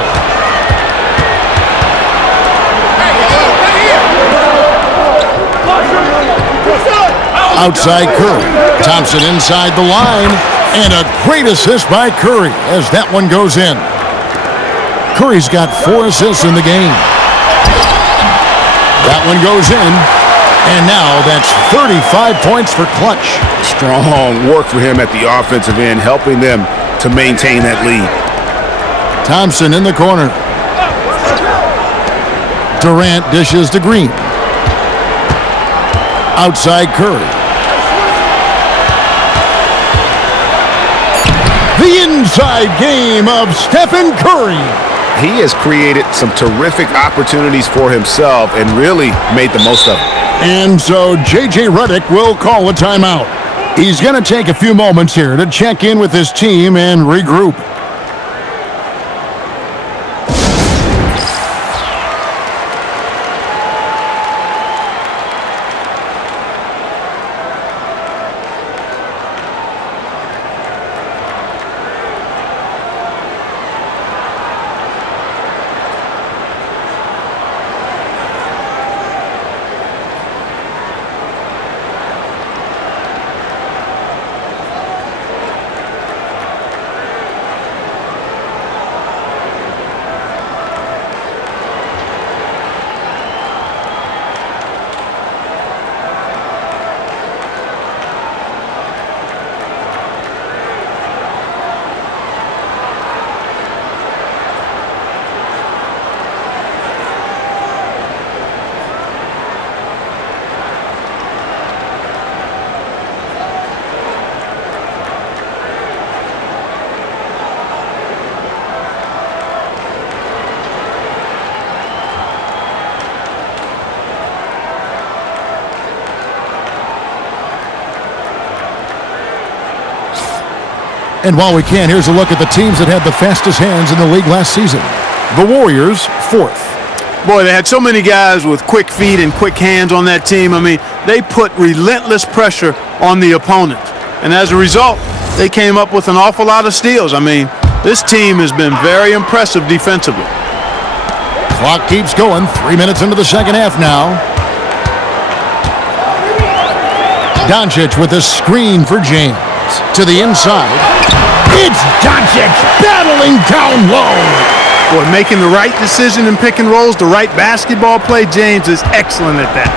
Outside Curry. Thompson inside the line. And a great assist by Curry as that one goes in. Curry's got 4 assists in the game. That one goes in. And now that's 35 points for Clutch. Strong work for him at the offensive end, helping them to maintain that lead. Thompson in the corner. Durant dishes to Green. Outside Curry. The inside game of Stephen Curry. He has created some terrific opportunities for himself and really made the most of it. And so J.J. Redick will call a timeout. He's going to take a few moments here to check in with his team and regroup. And while we can, here's a look at the teams that had the fastest hands in the league last season. The Warriors, 4th. Boy, they had so many guys with quick feet and quick hands on that team. I mean, they put relentless pressure on the opponent. And as a result, they came up with an awful lot of steals. I mean, this team has been very impressive defensively. Clock keeps going. 3 minutes into the second half now. Doncic with a screen for James. To the inside. It's Doncic battling down low. Boy, making the right decision in pick and rolls, the right basketball play, James is excellent at that.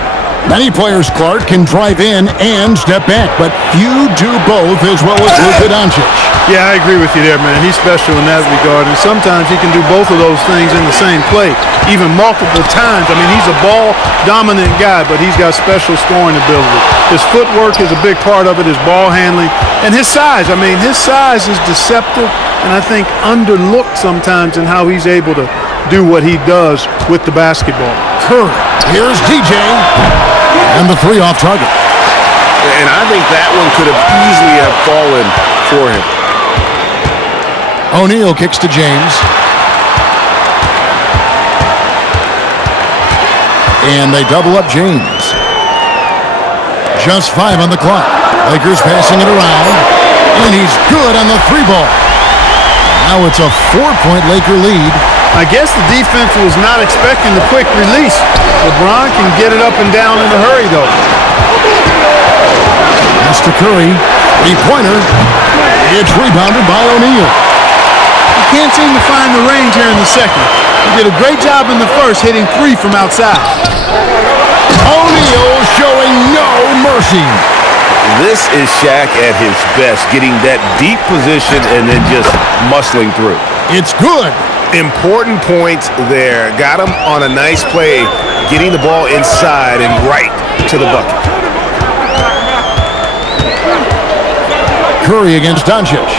Many players, Clark, can drive in and step back, but few do both as well as Luka Doncic. Yeah, I agree with you there, man. He's special in that regard, and sometimes he can do both of those things in the same play, even multiple times. I mean, he's a ball-dominant guy, but he's got special scoring ability. His footwork is a big part of it, his ball handling, and his size. I mean, his size is deceptive, and I think underlooked sometimes in how he's able to do what he does with the basketball. Curry, here's DJ, and the 3 off target. And I think that one could have easily have fallen for him. O'Neal kicks to James. And they double up James. Just 5 on the clock. Lakers passing it around. And he's good on the 3 ball. Now it's a 4-point Laker lead. I guess the defense was not expecting the quick release. LeBron can get it up and down in a hurry, though. That's to Curry. 3-pointer. It's rebounded by O'Neal. He can't seem to find the range here in the second. He did a great job in the first, hitting 3 from outside. O'Neal showing no mercy. This is Shaq at his best, getting that deep position and then just muscling through. It's good. Important points there. Got him on a nice play, getting the ball inside and right to the bucket. Curry against Doncic.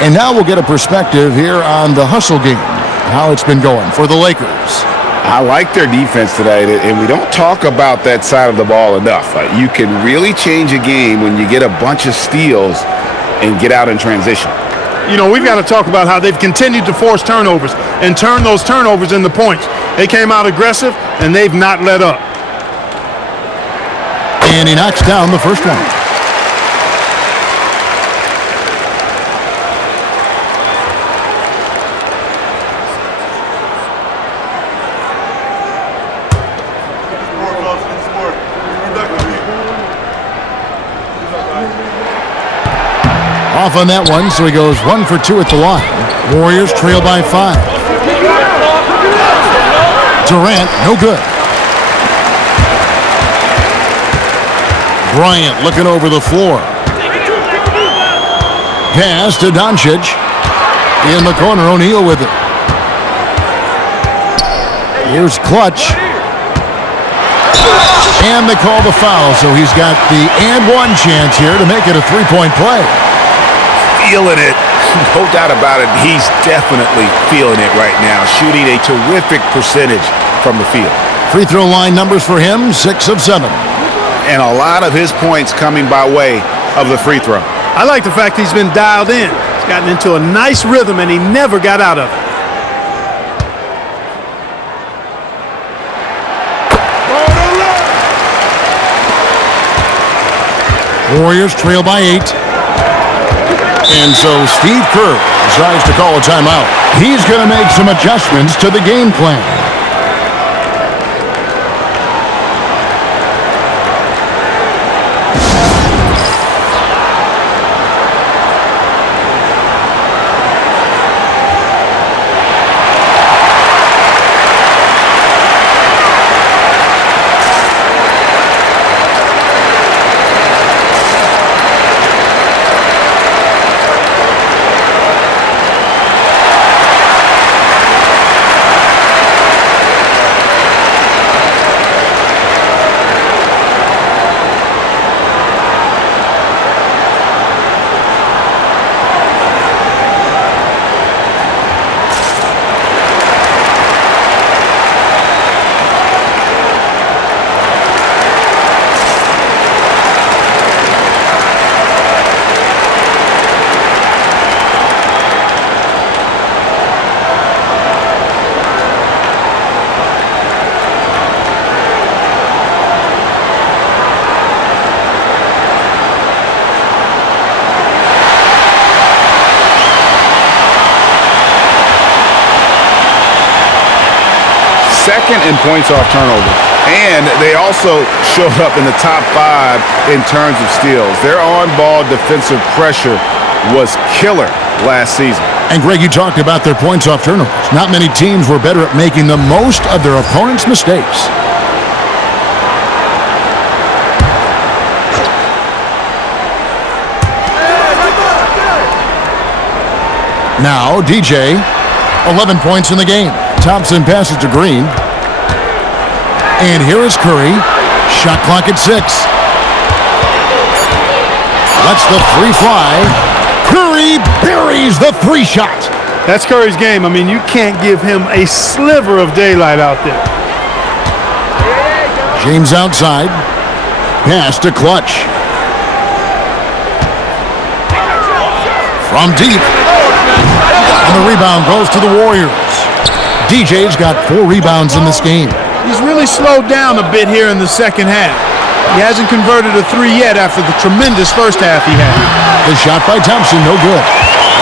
And now we'll get a perspective here on the hustle game, how it's been going for the Lakers. I like their defense tonight, and we don't talk about that side of the ball enough. You can really change a game when you get a bunch of steals and get out in transition. You know, we've got to talk about how they've continued to force turnovers and turn those turnovers into points. They came out aggressive, and they've not let up. And he knocks down the first one. Off on that one, so he goes 1 for 2 at the line. Warriors trail by 5. Durant, no good. Bryant looking over the floor. Pass to Doncic. In the corner, O'Neal with it. Here's Clutch. And they call the foul, so he's got the and 1 chance here to make it a 3-point play. Feeling it. No doubt about it. He's definitely feeling it right now. Shooting a terrific percentage from the field. Free throw line numbers for him, 6 of 7. And a lot of his points coming by way of the free throw. I like the fact he's been dialed in. He's gotten into a nice rhythm, and he never got out of it. Warriors trail by 8. And so Steve Kerr decides to call a timeout. He's going to make some adjustments to the game plan. second in points off turnover. And they also showed up in the top 5 in terms of steals. Their on-ball defensive pressure was killer last season. And Greg, you talked about their points off turnovers. Not many teams were better at making the most of their opponent's mistakes. Now, DJ, 11 points in the game. Thompson passes to Green. And here is Curry. Shot clock at 6. Lets the three fly. Curry buries the three shot. That's Curry's game. I mean, you can't give him a sliver of daylight out there. James outside. Pass to Clutch. From deep. And the rebound goes to the Warriors. DJ's got 4 rebounds in this game. He's really slowed down a bit here in the second half. He hasn't converted a 3 yet after the tremendous first half he had. The shot by Thompson, no good.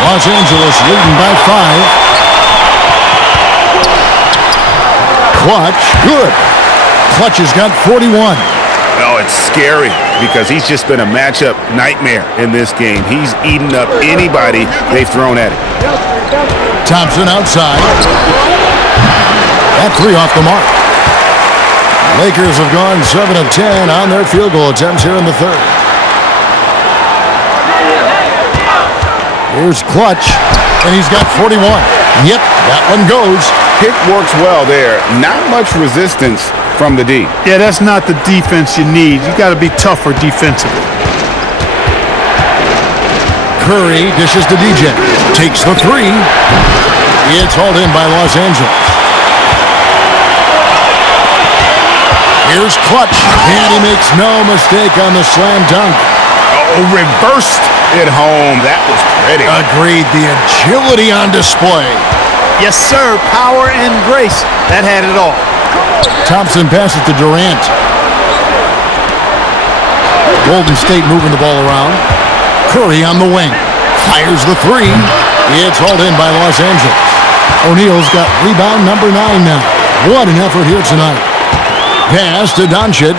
Los Angeles leading by 5. Clutch, good. Clutch has got 41. Oh, it's scary because he's just been a matchup nightmare in this game. He's eaten up anybody they've thrown at him. Thompson outside. That 3 off the mark. Lakers have gone 7 of 10 on their field goal attempts here in the third. Here's Clutch, and he's got 41. Yep, that one goes. Pick works well there. Not much resistance from the D. Yeah, that's not the defense you need. You got to be tougher defensively. Curry dishes to DJ. Takes the 3. It's hauled in by Los Angeles. Here's Clutch, and he makes no mistake on the slam dunk. Oh, reversed it home. That was pretty. Agreed. The agility on display. Yes, sir. Power and grace. That had it all. Thompson passes to Durant. Golden State moving the ball around. Curry on the wing. Fires the 3. It's hauled in by Los Angeles. O'Neal's got rebound number 9 now. What an effort here tonight. Pass to Doncic.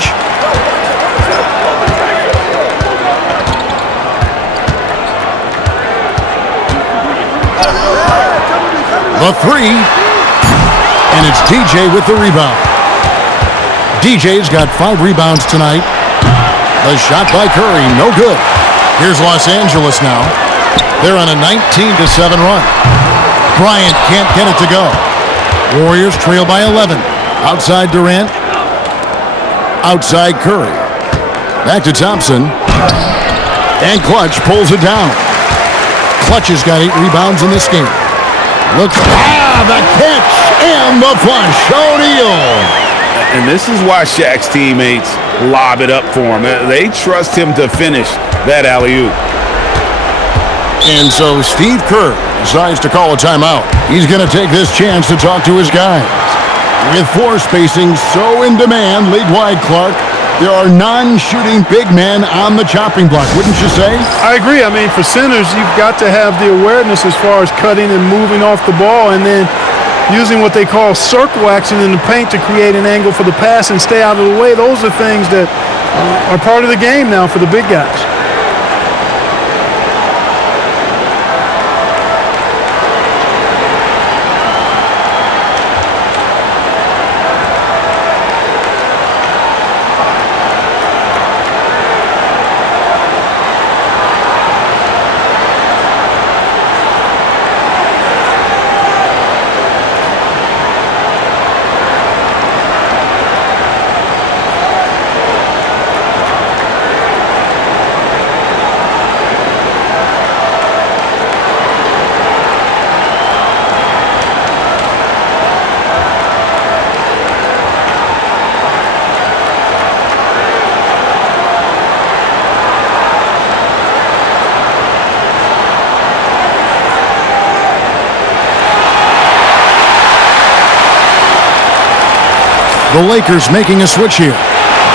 The 3. And it's DJ with the rebound. DJ's got 5 rebounds tonight. The shot by Curry, no good. Here's Los Angeles now. They're on a 19-7 run. Bryant can't get it to go. Warriors trail by 11. Outside Durant. Outside Curry. Back to Thompson. And Clutch pulls it down. Clutch has got 8 rebounds in this game. Looks, the catch and the flush. O'Neal. And this is why Shaq's teammates lob it up for him. They trust him to finish that alley-oop. And so Steve Kerr decides to call a timeout. He's going to take this chance to talk to his guys. With floor spacing so in demand league-wide, Clark, there are non-shooting big men on the chopping block, wouldn't you say? I agree. I mean, for centers, you've got to have the awareness as far as cutting and moving off the ball and then using what they call circle action in the paint to create an angle for the pass and stay out of the way. Those are things that are part of the game now for the big guys. The Lakers making a switch here.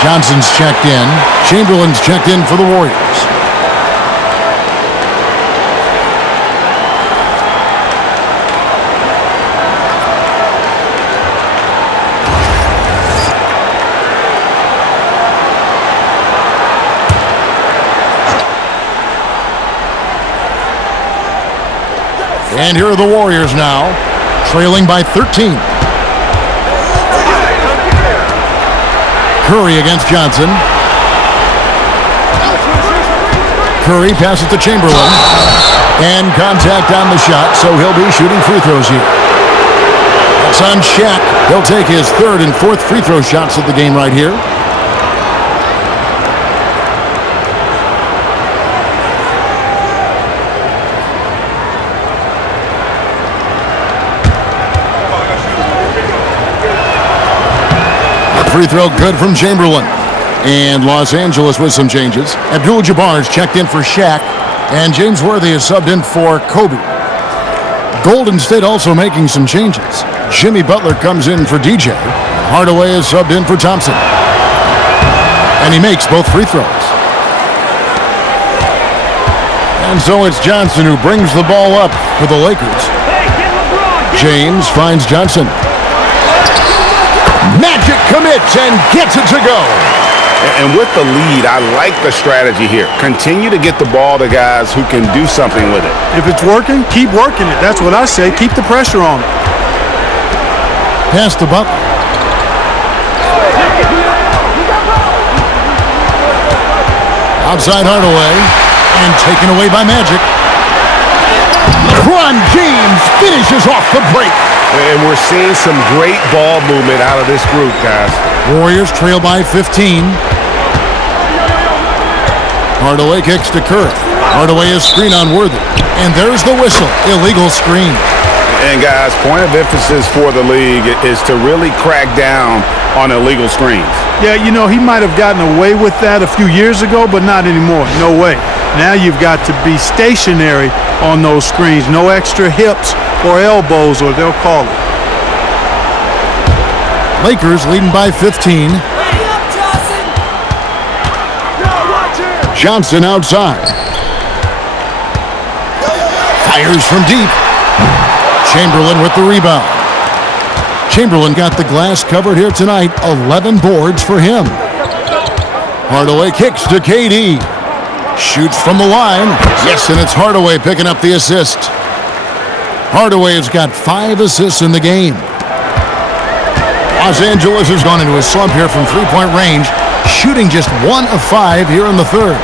Johnson's checked in. Chamberlain's checked in for the Warriors. And here are the Warriors now, trailing by 13. Curry against Johnson. Curry passes to Chamberlain. And contact on the shot, so he'll be shooting free throws here. That's on Shaq. He'll take his third and fourth free throw shots of the game right here. Free throw good from Chamberlain. And Los Angeles with some changes. Abdul-Jabbar is checked in for Shaq. And James Worthy is subbed in for Kobe. Golden State also making some changes. Jimmy Butler comes in for DJ. Hardaway is subbed in for Thompson. And he makes both free throws. And so it's Johnson who brings the ball up for the Lakers. James finds Johnson. Magic commits and gets it to go. And with the lead, I like the strategy here. Continue to get the ball to guys who can do something with it. If it's working, keep working it. That's what I say. Keep the pressure on it. Pass to Butler. Outside Hardaway. And taken away by Magic. LeBron James finishes off the break. And we're seeing some great ball movement out of this group, guys. Warriors trail by 15. Hardaway kicks to Curry. Hardaway is screen on Worthy. And there's the whistle. Illegal screen. And guys, point of emphasis for the league is to really crack down on illegal screens. Yeah, you know, he might have gotten away with that a few years ago, but not anymore. No way. Now you've got to be stationary on those screens. No extra hips or elbows, or they'll call it. Lakers leading by 15. Johnson outside. Fires from deep. Chamberlain with the rebound. Chamberlain got the glass covered here tonight. 11 boards for him. Hardaway kicks to KD. Shoots from the line. Yes, and it's Hardaway picking up the assist. Hardaway has got 5 assists in the game. Los Angeles has gone into a slump here from three-point range, shooting just 1 of 5 here in the third.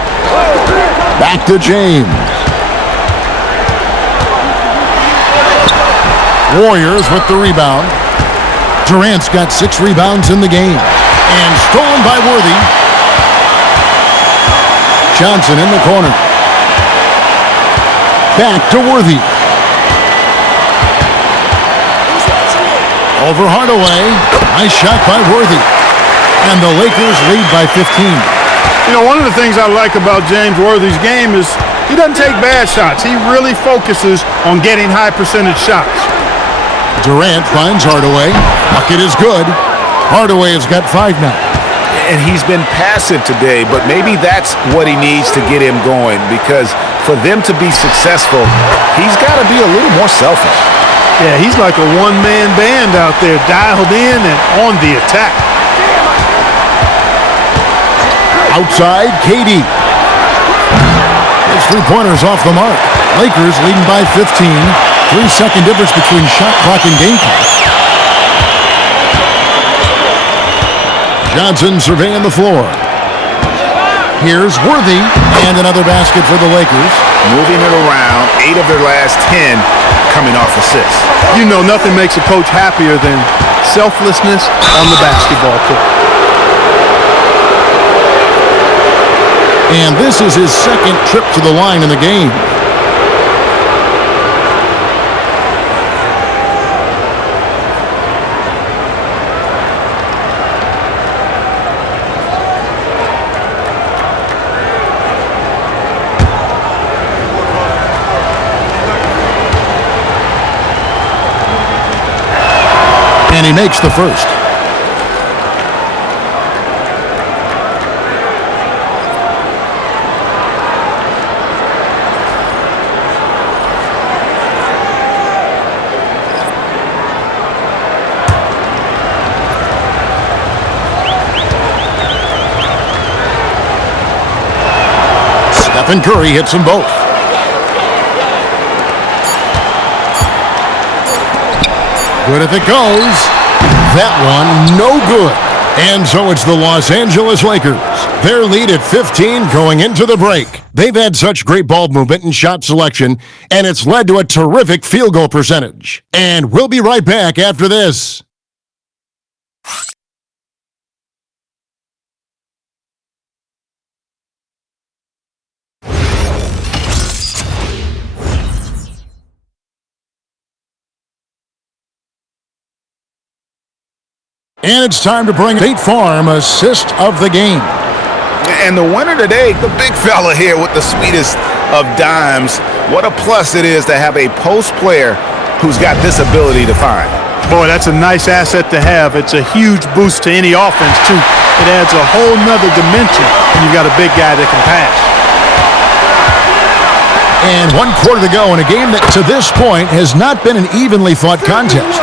Back to James. Warriors with the rebound. Durant's got 6 rebounds in the game. And stolen by Worthy. Johnson in the corner. Back to Worthy. Over Hardaway. Nice shot by Worthy. And the Lakers lead by 15. You know, one of the things I like about James Worthy's game is he doesn't take bad shots. He really focuses on getting high percentage shots. Durant finds Hardaway. Bucket is good. Hardaway has got 5 now. And he's been passive today, but maybe that's what he needs to get him going, because for them to be successful, he's got to be a little more selfish. Yeah, he's like a one-man band out there, dialed in and on the attack. Outside, KD. His three-pointer's off the mark. Lakers leading by 15. 3-second difference between shot clock and game clock. Johnson surveying the floor. Here's Worthy, and another basket for the Lakers. Moving it around, 8 of their last 10 coming off assists. You know, nothing makes a coach happier than selflessness on the basketball court. And this is his second trip to the line in the game. And he makes the first. Stephen Curry hits them both. Good if it goes. That one, no good. And so it's the Los Angeles Lakers. Their lead at 15 going into the break. They've had such great ball movement and shot selection, and it's led to a terrific field goal percentage. And we'll be right back after this. And it's time to bring State Farm assist of the game. And the winner today, the big fella here with the sweetest of dimes. What a plus it is to have a post player who's got this ability to find. Boy, that's a nice asset to have. It's a huge boost to any offense, too. It adds a whole nother dimension when you've got a big guy that can pass. And 1 quarter to go in a game that, to this point, has not been an evenly fought contest.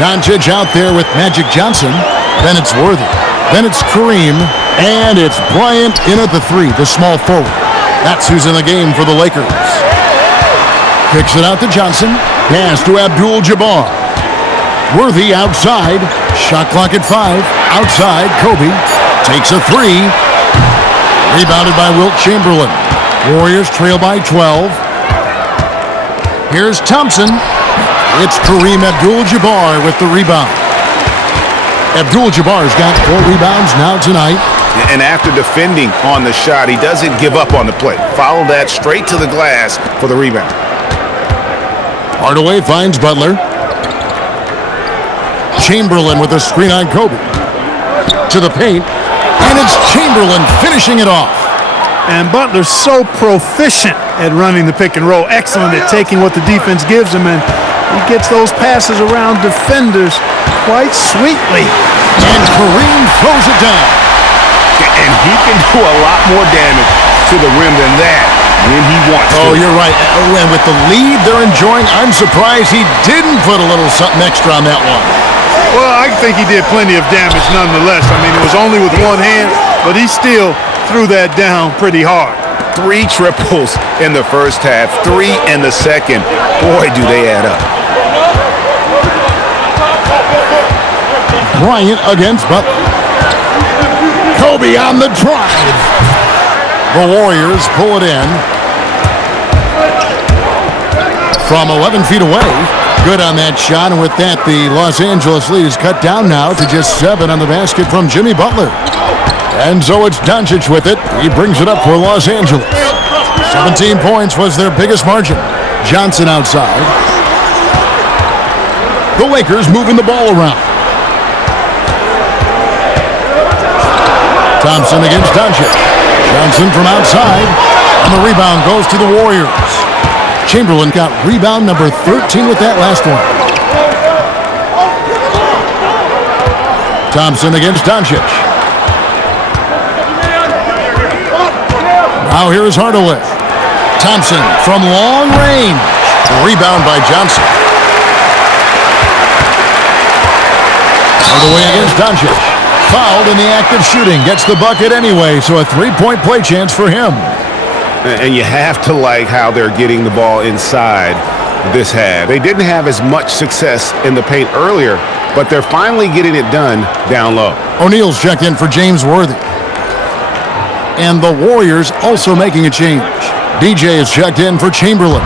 Doncic out there with Magic Johnson. Then it's Worthy. Then it's Kareem. And it's Bryant in at the 3, the small forward. That's who's in the game for the Lakers. Kicks it out to Johnson. Pass to Abdul-Jabbar. Worthy outside. Shot clock at 5. Outside, Kobe. Takes a 3. Rebounded by Wilt Chamberlain. Warriors trail by 12. Here's Thompson. It's Kareem Abdul-Jabbar with the rebound. Abdul-Jabbar's got 4 rebounds now tonight. And after defending on the shot, he doesn't give up on the play. Follow that straight to the glass for the rebound. Hardaway finds Butler. Chamberlain with a screen on Kobe. To the paint. And it's Chamberlain finishing it off. And Butler's so proficient at running the pick and roll. Excellent at taking what the defense gives him, and he gets those passes around defenders quite sweetly. And Kareem throws it down. And he can do a lot more damage to the rim than that when he wants to. Oh, you're right. And with the lead they're enjoying, I'm surprised he didn't put a little something extra on that one. Well, I think he did plenty of damage nonetheless. I mean, it was only with one hand, but he still threw that down pretty hard. 3 triples in the first half, 3 in the second. Boy, do they add up. Bryant against Butler. Kobe on the drive. The Warriors pull it in. From 11 feet away. Good on that shot, and with that, the Los Angeles lead is cut down now to just 7 on the basket from Jimmy Butler. And so it's Doncic with it. He brings it up for Los Angeles. 17 points was their biggest margin. Johnson outside. The Lakers moving the ball around. Thompson against Doncic. Johnson from outside. And the rebound goes to the Warriors. Chamberlain got rebound number 13 with that last one. Thompson against Doncic. Now here is Hardaway. Thompson from long range. Rebound by Johnson. Hardaway against Doncic. Fouled in the act of shooting. Gets the bucket anyway, so a 3-point play chance for him. And you have to like how they're getting the ball inside this half. They didn't have as much success in the paint earlier, but they're finally getting it done down low. O'Neal's checked in for James Worthy. And the Warriors also making a change. DJ is checked in for Chamberlain.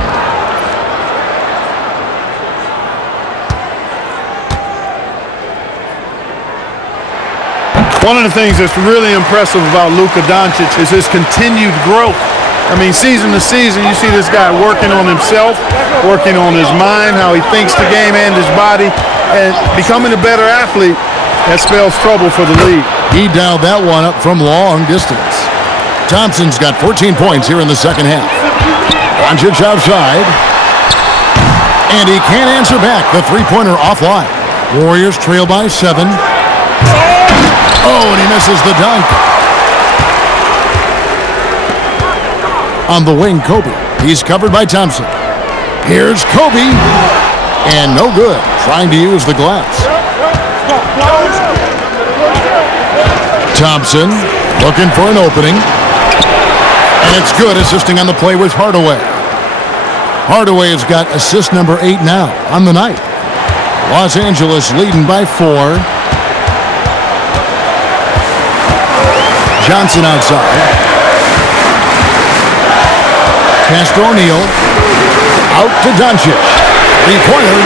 One of the things that's really impressive about Luka Doncic is his continued growth. I mean, season to season, you see this guy working on himself, working on his mind, how he thinks the game and his body, and becoming a better athlete. That spells trouble for the league. He dialed that one up from long distance. Thompson's got 14 points here in the second half. Doncic outside. And he can't answer back. The three-pointer offline. Warriors trail by 7. Oh, and he misses the dunk. On the wing, Kobe. He's covered by Thompson. Here's Kobe. And no good. Trying to use the glass. Thompson looking for an opening. And it's good, assisting on the play with Hardaway. Hardaway has got assist number 8 now on the night. Los Angeles leading by 4. Johnson outside. Pass to O'Neal. Out to Doncic. Three-pointer.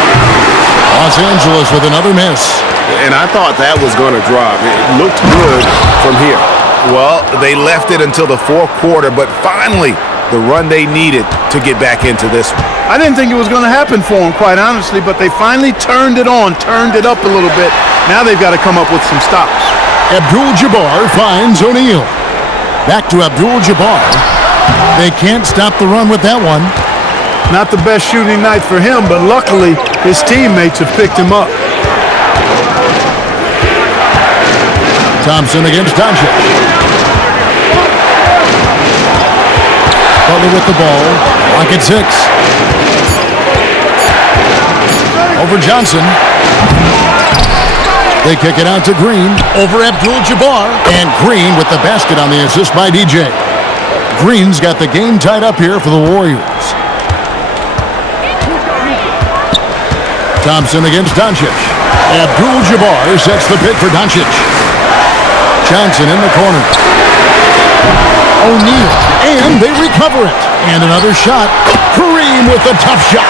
Los Angeles with another miss. And I thought that was going to drop. It looked good from here. Well, they left it until the fourth quarter, but finally the run they needed to get back into this one. I didn't think it was going to happen for them, quite honestly, but they finally turned it on, turned it up a little bit. Now they've got to come up with some stops. Abdul-Jabbar finds O'Neal. Back to Abdul-Jabbar. They can't stop the run with that one. Not the best shooting night for him, but luckily his teammates have picked him up. Thompson against Doncic. Butler with the ball. Lock at 6. Over Johnson. They kick it out to Green. Over Abdul-Jabbar. And Green with the basket on the assist by DJ. Green's got the game tied up here for the Warriors. Thompson against Doncic. Abdul-Jabbar sets the pick for Doncic. Johnson in the corner. O'Neal. And they recover it. And another shot. Kareem with the tough shot.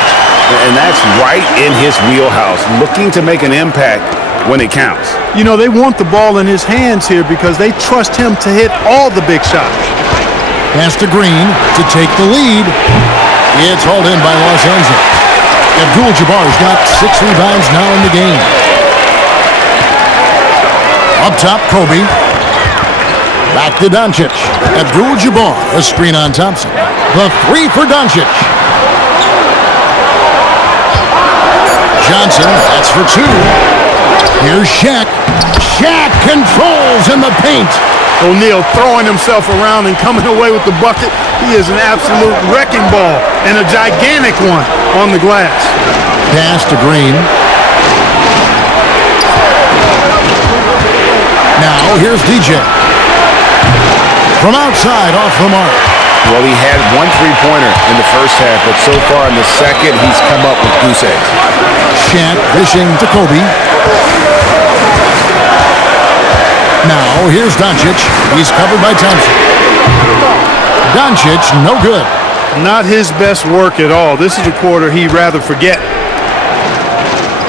And that's right in his wheelhouse, looking to make an impact when it counts. You know, they want the ball in his hands here because they trust him to hit all the big shots. Pass to Green to take the lead. It's hauled in by Los Angeles. Abdul-Jabbar's got 6 rebounds now in the game. Up top, Kobe. Back to Doncic. Abdul-Jabbar, a screen on Thompson. The 3 for Doncic. Johnson, that's for 2. Here's Shaq. Shaq controls in the paint. O'Neal throwing himself around and coming away with the bucket. He is an absolute wrecking ball and a gigantic one on the glass. Pass to Green. Now here's DJ. From outside, off the mark. Well, he had 1 3-pointer in the first half, but so far in the second, he's come up with goose eggs. Shaq dishing to Kobe. Now, here's Doncic. He's covered by Thompson. Doncic, no good. Not his best work at all. This is a quarter he'd rather forget.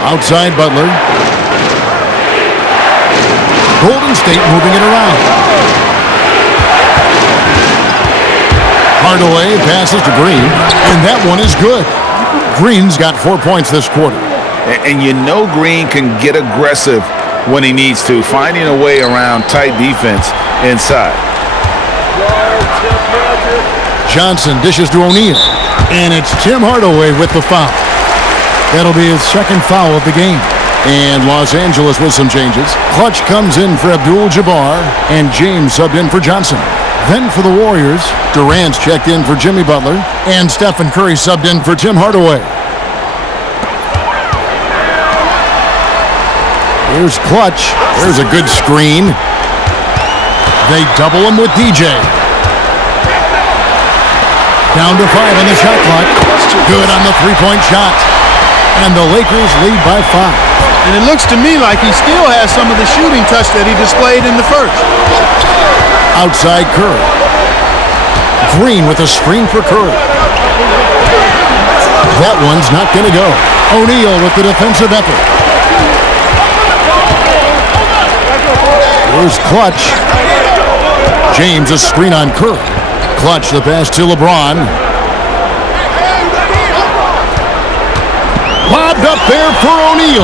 Outside Butler. Golden State moving it around. Hardaway passes to Green, and that one is good. Green's got 4 points this quarter. And you know Green can get aggressive when he needs to, finding a way around tight defense inside. Johnson dishes to O'Neal, and it's Tim Hardaway with the foul. That'll be his second foul of the game. And Los Angeles with some changes. Clutch comes in for Abdul-Jabbar, and James subbed in for Johnson. Then for the Warriors, Durant's checked in for Jimmy Butler, and Stephen Curry subbed in for Tim Hardaway. Here's Clutch. There's a good screen. They double him with DJ. Down to 5 on the shot clock. Good on the 3-point shot. And the Lakers lead by 5. And it looks to me like he still has some of the shooting touch that he displayed in the first. Outside Curry. Green with a screen for Curry. That one's not going to go. O'Neal with the defensive effort. Here's Clutch. James a screen on Curry. Clutch the pass to LeBron. Lobbed up there for O'Neal.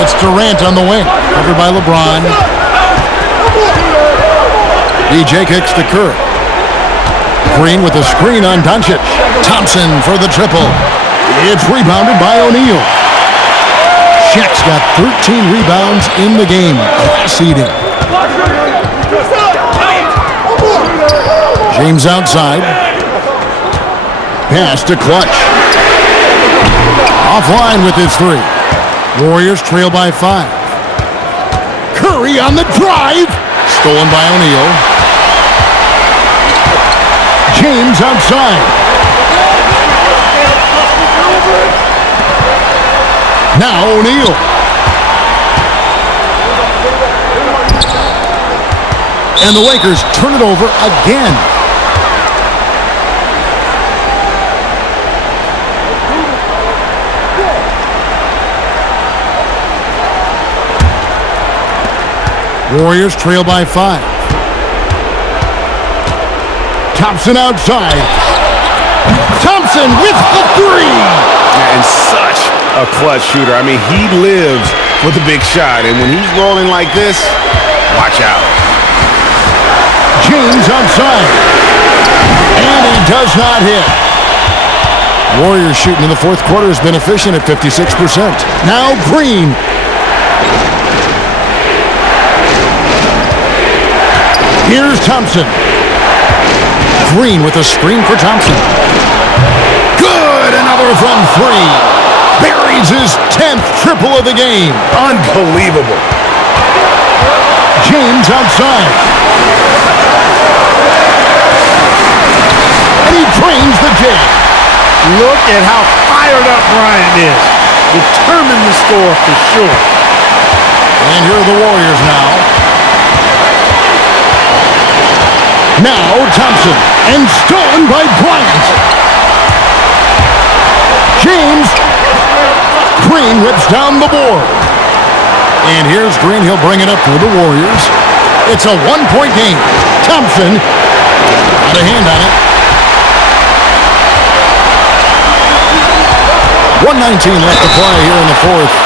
It's Durant on the wing, covered by LeBron. DJ kicks to Curry. Green with a screen on Doncic. Thompson for the triple. It's rebounded by O'Neal. Shaq's got 13 rebounds in the game. Class eating. James outside. Pass to Clutch. Offline with his 3. Warriors trail by 5. Curry on the drive. Stolen by O'Neal. James outside. Now O'Neal. And the Lakers turn it over again. Warriors trail by 5. Thompson outside. Thompson with the three. And such a clutch shooter. I mean, he lives for the big shot. And when he's rolling like this, watch out. James outside. And he does not hit. Warriors shooting in the fourth quarter has been efficient at 56%. Now Green. Here's Thompson. Green with a screen for Thompson. Good! Another from 3. Buries his 10th triple of the game. Unbelievable. James outside. And he drains the jam. Look at how fired up Bryant is. Determined to score for sure. And here are the Warriors now. Now Thompson, and stolen by Bryant. James. Green whips down the board. And here's Green. He'll bring it up for the Warriors. It's a one-point game. Thompson got a hand on it. 1:19 left to play here in the fourth.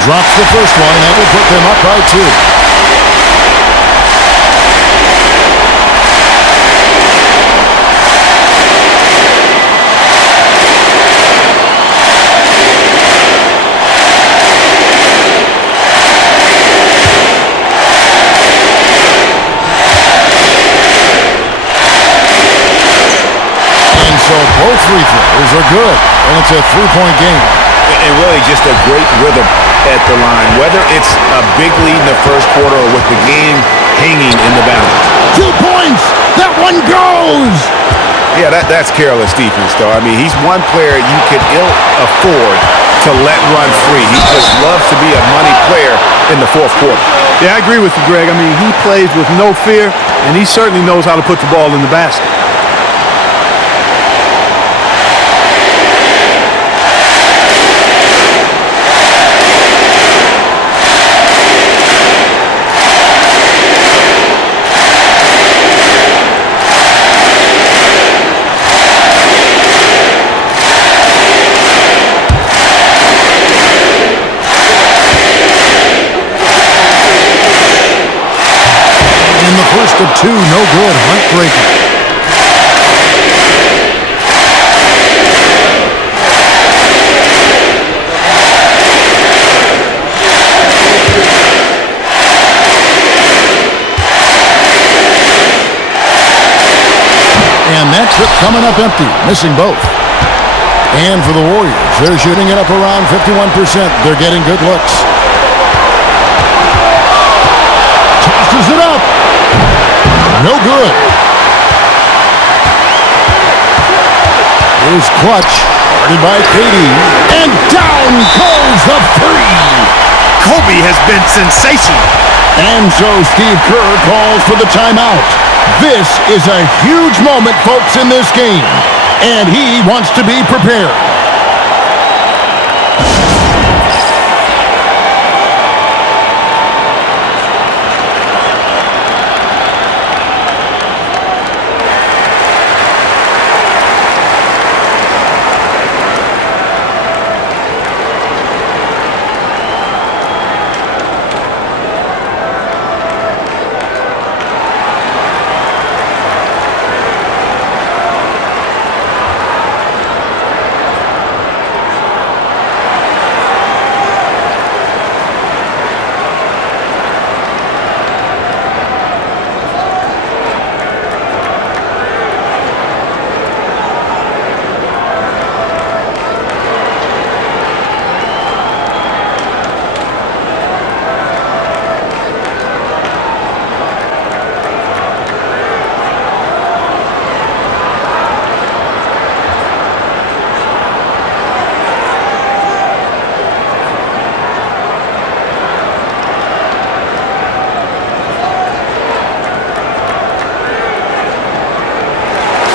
Drops the first one, and that will put them up by 2. And so both free throws are good, and it's a 3-point game. And really just a great rhythm at the line, whether it's a big lead in the first quarter or with the game hanging in the balance. 2 points! That one goes! Yeah, that's careless defense, though. I mean, he's one player you could ill afford to let run free. He just loves to be a money player in the fourth quarter. Yeah, I agree with you, Greg. I mean, he plays with no fear, and he certainly knows how to put the ball in the basket. First of 2, no good. Heartbreaking. And that trip coming up empty, missing both. And for the Warriors, they're shooting it up around 51%. They're getting good looks. Tosses it up. No good. Here's Clutch, guarded by Katie, and down goes the 3. Kobe has been sensational. And so Steve Kerr calls for the timeout. This is a huge moment, folks, in this game, and he wants to be prepared.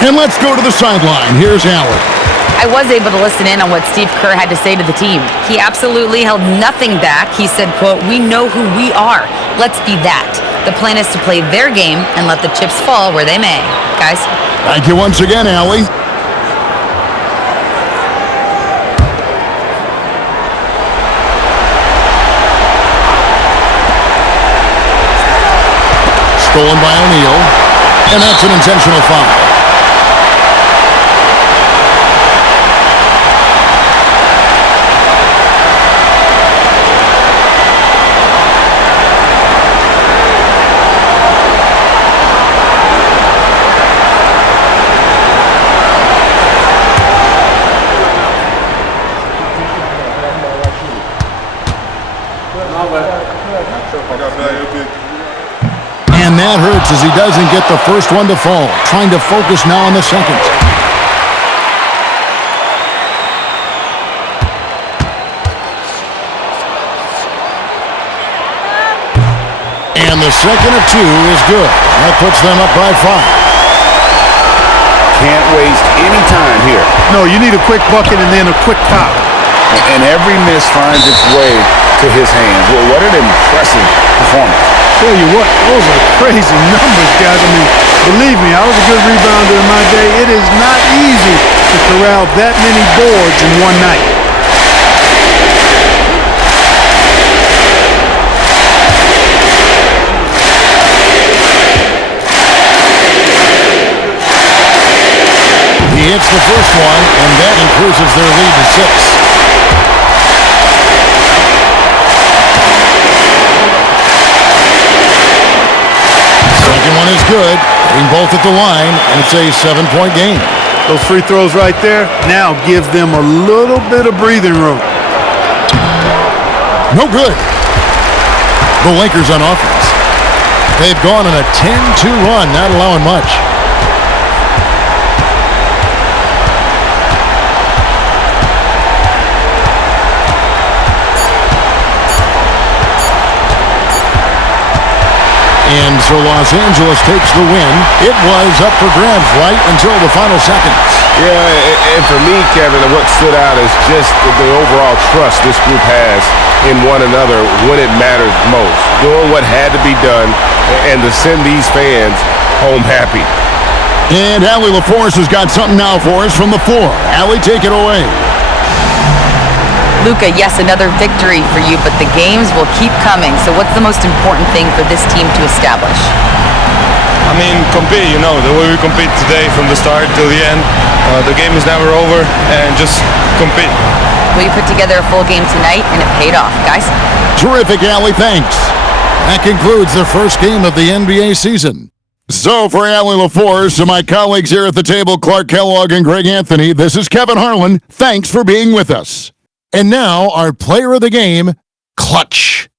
And let's go to the sideline. Here's Allen. I was able to listen in on what Steve Kerr had to say to the team. He absolutely held nothing back. He said, quote, "We know who we are. Let's be that. The plan is to play their game and let the chips fall where they may." Guys? Thank you once again, Allie. Stolen by O'Neal, and that's an intentional foul. And that hurts as he doesn't get the first one to fall. Trying to focus now on the second. And the second of two is good. That puts them up by 5. Can't waste any time here. No, you need a quick bucket and then a quick foul. And every miss finds its way to his hands. Well, what an impressive performance. Tell you what, those are crazy numbers, guys. I mean, believe me, I was a good rebounder in my day. It is not easy to corral that many boards in one night. He hits the first one, and that increases their lead to 6. Second one is good, hitting both at the line, and it's a 7-point game. Those free throws right there now give them a little bit of breathing room. No good. The Lakers on offense. They've gone on a 10-2 run, not allowing much. And so Los Angeles takes the win. It was up for grabs right until the final seconds. Yeah, and for me, Kevin, what stood out is just the overall trust this group has in one another when it matters most. Doing what had to be done and to send these fans home happy. And Allie LaForce has got something now for us from the floor. Allie, take it away. Luka, yes, another victory for you, but the games will keep coming. So what's the most important thing for this team to establish? I mean, compete, the way we compete today from the start till the end. The game is never over, and just compete. Well, you put together a full game tonight, and it paid off, guys. Terrific, Allie, thanks. That concludes the first game of the NBA season. So for Allie LaForce and my colleagues here at the table, Clark Kellogg and Greg Anthony, this is Kevin Harlan. Thanks for being with us. And now, our player of the game, Clutch.